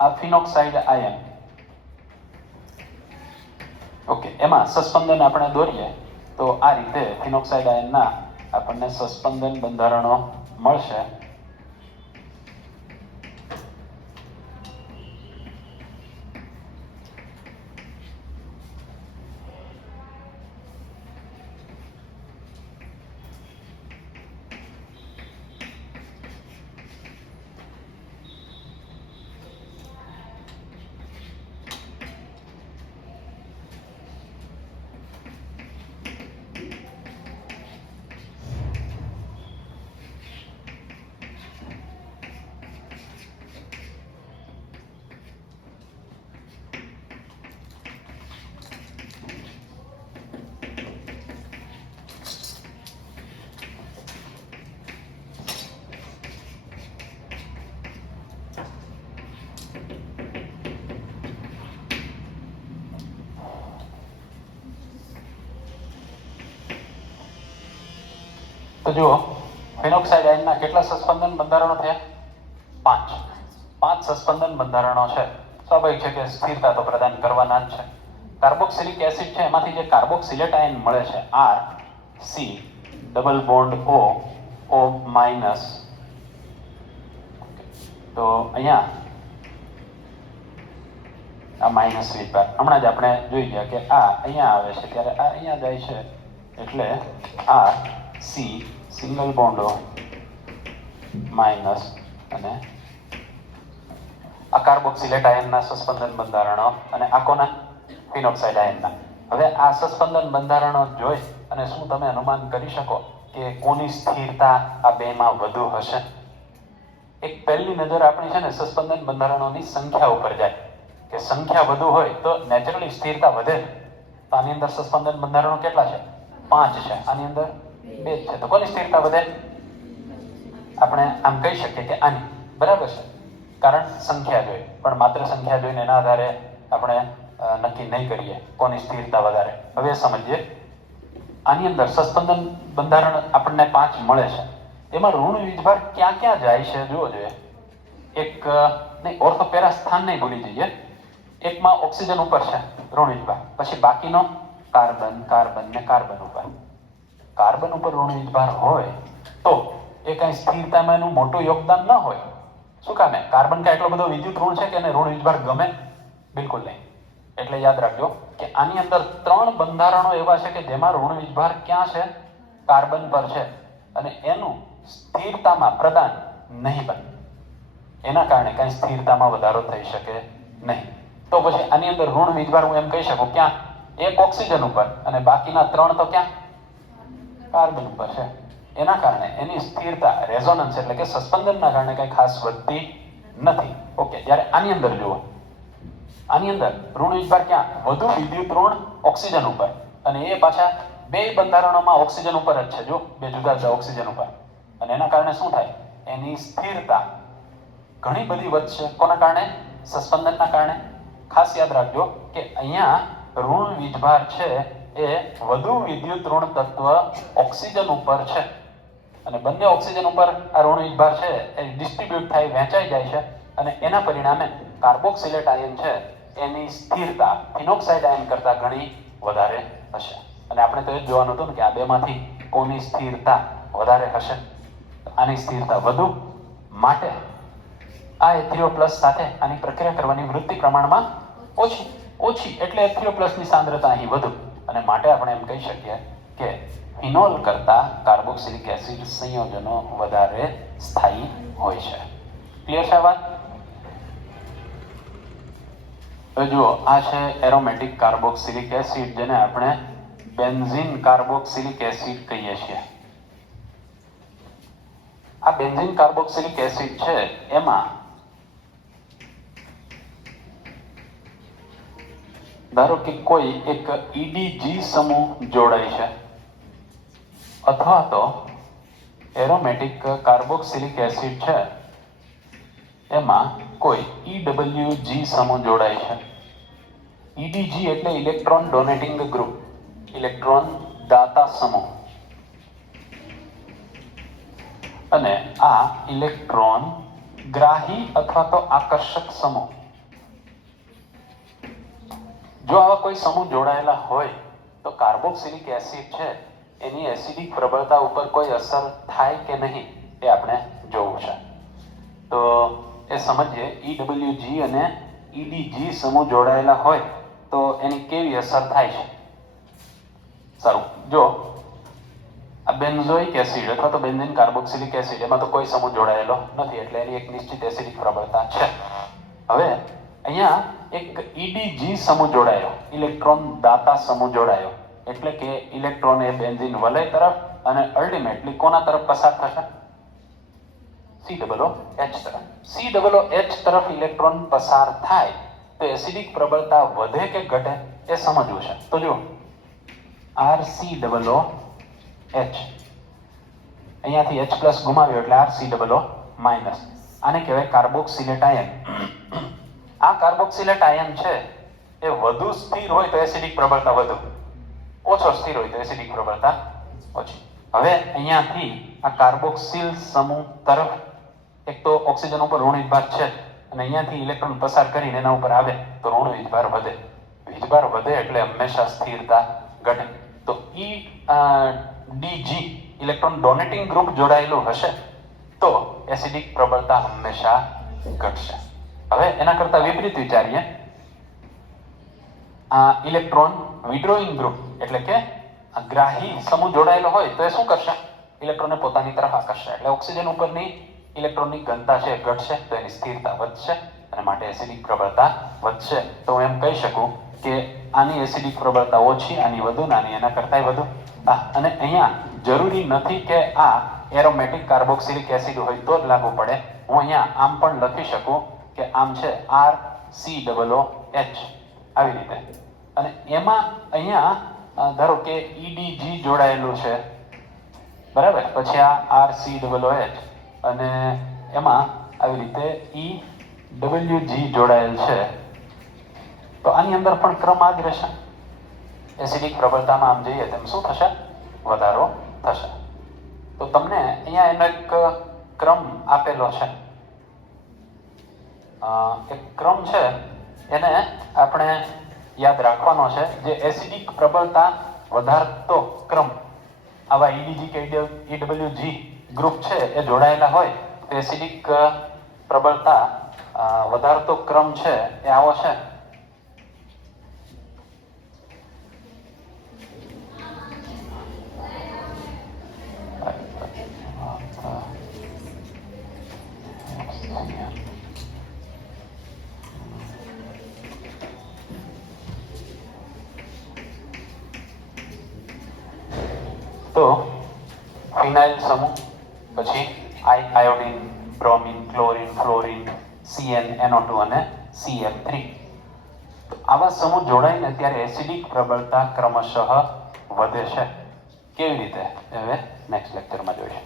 આ ફિનોક્સાઇડ આયન, ઓકે, એમાં સસ્પેન્શન આપણે દોરીએ તો આ રીતે ફિનોક્સાઇડ આયનના આપણને સસ્પેન્શન બંધારણો મળશે. તો જુઓ, ફિનોક્સાઇડ આયનના કેટલા સસ્પેન્શન બંધારણો થયા? 5. 5 સસ્પેન્શન બંધારણો છે. સ્વાભાવિક છે કે સ્થિરતા તો પ્રદાન કરવાના જ છે. કાર્બોક્સિલિક એસિડ છે એમાંથી જે કાર્બોક્સિલેટ આયન મળે છે R C double bond O minus. તો અહીંયા આ માઇનસ વીજભાર હમણાં જ આપણે જોઈ ગયા કે આ અહીંયા આવે છે ત્યારે આ અહીંયા જાય છે એટલે R C single bond O minus અને આ કાર્બોક્સિલેટ આયનના સસ્પેન્શન બંધારણો અને આ કોના? ફિનોક્સાઇડ આયનના. હવે આ સસ્પેન્શન બંધારણો જોઈ અને શું તમે અનુમાન કરી શકો કે કોની સ્થિરતા આ બેમાં વધુ હશે? એક પહેલી નજર આપણી છે ને સસ્પેન્શન બંધારણોની સંખ્યા ઉપર જાય કે સંખ્યા વધુ હોય તો નેચરલી સ્થિરતા વધે. તો આની અંદર સસ્પેન્શન બંધારણો કેટલા છે? 5 છે. આની અંદર 2 છે. તો કોની સ્થિરતા વધે? આપણે આમ કહી શકીએ કે આની. બરાબર છે, કારણ સંખ્યા જોઈ, પણ માત્ર સંખ્યા જોઈને એના આધારે આપણે નક્કી નહીં કરીએ કોની સ્થિરતા વધારે. હવે સમજીએ. આની અંદર સસ્પેન્શન બંધારણ આપણને 5 મળે છે. એમાં ઋણ વીજભાર ક્યાં ક્યાં જાય છે જુઓ જોઈએ. એક નહીં, ઓર્થોપેરા સ્થાન નહીં ભૂલી જઈએ. એકમાં ઓક્સિજન ઉપર છે ઋણ વીજભાર, પછી બાકીનો કાર્બન, કાર્બન ને કાર્બન ઉપર. કાર્બન ઉપર ઋણ વીજભાર હોય તો એ કઈ સ્થિરતામાં એનું મોટું યોગદાન ન હોય. શું કામે? કાર્બન કા એટલો બધો વિદ્યુત ઋણ છે કે એને ઋણ વીજભાર ગમે? બિલકુલ નહીં. એટલે યાદ રાખજો કે આની અંદર 3 બંધારણો એવા છે કે જેમાં ઋણ વીજભાર ક્યાં છે? કાર્બન પર છે અને એનું સ્થિરતામાં પ્રદાન નહીં બને. એના કારણે કઈ સ્થિરતામાં વધારો થઈ શકે નહીં. તો પછી આની અંદર ઋણ વીજભાર હું એમ કહી શકું ક્યાં? એક ઓક્સિજન ઉપર અને બાકીના 3 તો ક્યાં? કાર્બન ઉપર છે. એના કારણે એની સ્થિરતા રેઝોનન્સ એટલે કે સસ્પેન્શનના કારણે કઈ ખાસ વધતી નથી. ઓકે, જ્યારે આની અંદર જુઓ, આની અંદર ઋણ વીજભાર ક્યાં? વધુ વિદ્યુત ઋણ ઓક્સિજન ઉપર અને એ પાછા 2 બંધારણોમાં ઓક્સિજન ઉપર જ છે. જો 2 જુદા જુદા ઓક્સિજન ઉપર. અને એના કારણે શું થાય? એની સ્થિરતા ઘણી બધી વધશે. કોના કારણે? સસ્પેન્શનના કારણે. ખાસ યાદ રાખજો કે અહીંયા ઋણ વીજભાર છે એ વધુ વિદ્યુત ઋણ તત્વ ઓક્સિજન ઉપર છે અને બંને ઓક્સિજન ઉપર આ ઋણ વીજભાર છે એ ડિસ્ટ્રીબ્યુટ થાય, વહેંચાઈ જાય છે અને એના પરિણામે કાર્બોક્સિલેટ આયન છે એની સ્થિરતા ફિનોક્સાઇડ આયન કરતાં ઘણી વધારે હશે. અને આપણે તો એ જ જોવાનું હતું ને કે આ બેમાંથી કોની સ્થિરતા વધારે હશે? આની સ્થિરતા વધુ. માટે આ H3O+ સાથે આની પ્રક્રિયા કરવાની વૃત્તિ પ્રમાણમાં ઓછી એટલે H3O+ ની સાંદ્રતા અહીં વધુ. અને માટે આપણે એમ કહી શકીએ કે ફિનોલ કરતા કાર્બોક્સિલિક એસિડ સંયોજનો વધારે સ્થાયી હોય છે. ક્લિયર છે વાત? તો જુઓ, આ છે એરોમેટિક કાર્બોક્સિલિક એસિડ જેને આપણે બેન્ઝીન કાર્બોક્સિલિક એસિડ કહીએ છીએ. આ બેન્ઝીન કાર્બોક્સિલિક એસિડ છે એમાં ધારો કે કોઈ એક EDG સમૂહ જોડાય છે અથવા તો એરોમેટિક કાર્બોક્સિલિક એસિડ છે એમાં કોઈ EWG સમૂહ જોડાય છે. EDG એટલે ઇલેક્ટ્રોન ડોનેટિંગ ગ્રુપ, ઇલેક્ટ્રોન દાતા સમૂહ. અને આ ઇલેક્ટ્રોન ગ્રાહી અથવા તો આકર્ષક સમૂહ. જો આવા કોઈ સમૂહ જોડાયેલા હોય તો કાર્બોક્સિલિક એસિડ છે એની એસિડિક પ્રબળતા ઉપર કોઈ અસર થાય કે નહીં એ આપણે જોવું છે. તો એ સમજીએ. EWG અને EDG સમૂહ જોડાયેલા હોય તો એની કેવી અસર થાય છે. સારું, જો આ બેન્ઝોઇક એસિડ અથવા તો બેન્ઝીન કાર્બોક્સિલિક એસિડ એમાં તો કોઈ સમૂહ જોડાયેલો નથી એટલે એની એક નિશ્ચિત એસિડિક પ્રબળતા છે. હવે અહીંયા એક EDG સમૂહ જોડાયો, ઇલેક્ટ્રોન દાતા સમૂહ જોડાયો, એટલે કે ઇલેક્ટ્રોન એ બેન્ઝીન વલય તરફ અને અલ્ટિમેટલી કોના તરફ પસાર થશે? COOH તરફ. COOH તરફ ઇલેક્ટ્રોન પસાર થાય તો એસિડિક પ્રબળતા વધે કે ઘટે એ સમજવું છે. તો જો RCOOH, અહીંયાથી H પ્લસ ગુમાવ્યો એટલે RCOO માઇનસ. આને કહેવાય કાર્બોક્સિલેટ આયન. આ કાર્બોક્સિલેટ આયન છે એ વધુ સ્થિર હોય તો એસિડિક પ્રબળતા વધુ, ઓછો સ્થિર હોય તો એસિડિક પ્રબળતા ઓછી. હવે અહીંયાથી આ કાર્બોક્સિલ સમૂહ તરફ એક તો ઓક્સિજન ઉપર ઋણ વીજભાર છે અને અહીંયાથી ઇલેક્ટ્રોન પસાર કરીને એના ઉપર આવે તો ઋણ વીજભાર વધે. વીજભાર વધે એટલે હંમેશા સ્થિરતા ઘટે. તો EDG ઇલેક્ટ્રોન ડોનેટિંગ ગ્રુપ જોડાયેલું હશે તો એસિડિક પ્રબળતા હંમેશા ઘટશે. હવે એના કરતા વિપરીત વિચારીએ. આ ઇલેક્ટ્રોન વિડ્રોઈંગ ગ્રુપ એટલે કે ગ્રાહી સમૂહ જોડાયેલો હોય તો એ શું કરશે? ઇલેક્ટ્રોનને પોતાની તરફ આકર્ષશે એટલે ઓક્સિજન ઉપરની ઇલેક્ટ્રોનની ઘનતા છે ઘટશે તો એની સ્થિરતા વધશે અને માટે એસિડિક પ્રબળતા વધશે. તો હું એમ કહી શકું કે આની એસિડિક પ્રબળતા ઓછી, આની વધુ, આની એના કરતાંય વધુ. અને અહીંયા જરૂરી નથી કે આ એરોમેટિક કાર્બોક્સિલિક એસિડ હોય તો જ લાગુ પડે. હું અહીંયા આમ પણ લખી શકું કે આમ છે RCOOH આવી રીતે. અને એમાં અહીંયા ધારો કે EDG જોડાયેલું છે, બરાબર, પછી આ RCOOH અને એમાં આવી રીતે EWG જોડાયેલ છે તો આની અંદર પણ ક્રમ આ જ રહેશે. એસિડિક પ્રબળતામાં આમ જઈએ તેમ શું થશે? વધારો થશે. તો તમને અહીંયા એનો એક ક્રમ આપેલો છે. એક ક્રમ છે એને આપણે યાદ રાખવાનો છે. જે એસિડિક પ્રબળતા વધારતો ક્રમ, આવા EDG કે EWG ગ્રુપ છે એ જોડાયેલા હોય તો એસિડિક પ્રબળતા વધારતો ક્રમ છે એ આવો છે. તો ફિનાઇલ સમૂહ, પછી iodine, bromine, chlorine, fluorine, CnNO2 અને CF3. તો આવા સમૂહ જોડાઈને ત્યારે એસિડિક પ્રબળતા ક્રમશઃ વધે છે. કેવી રીતે? હવે નેક્સ્ટ લેક્ચરમાં જોઈશું.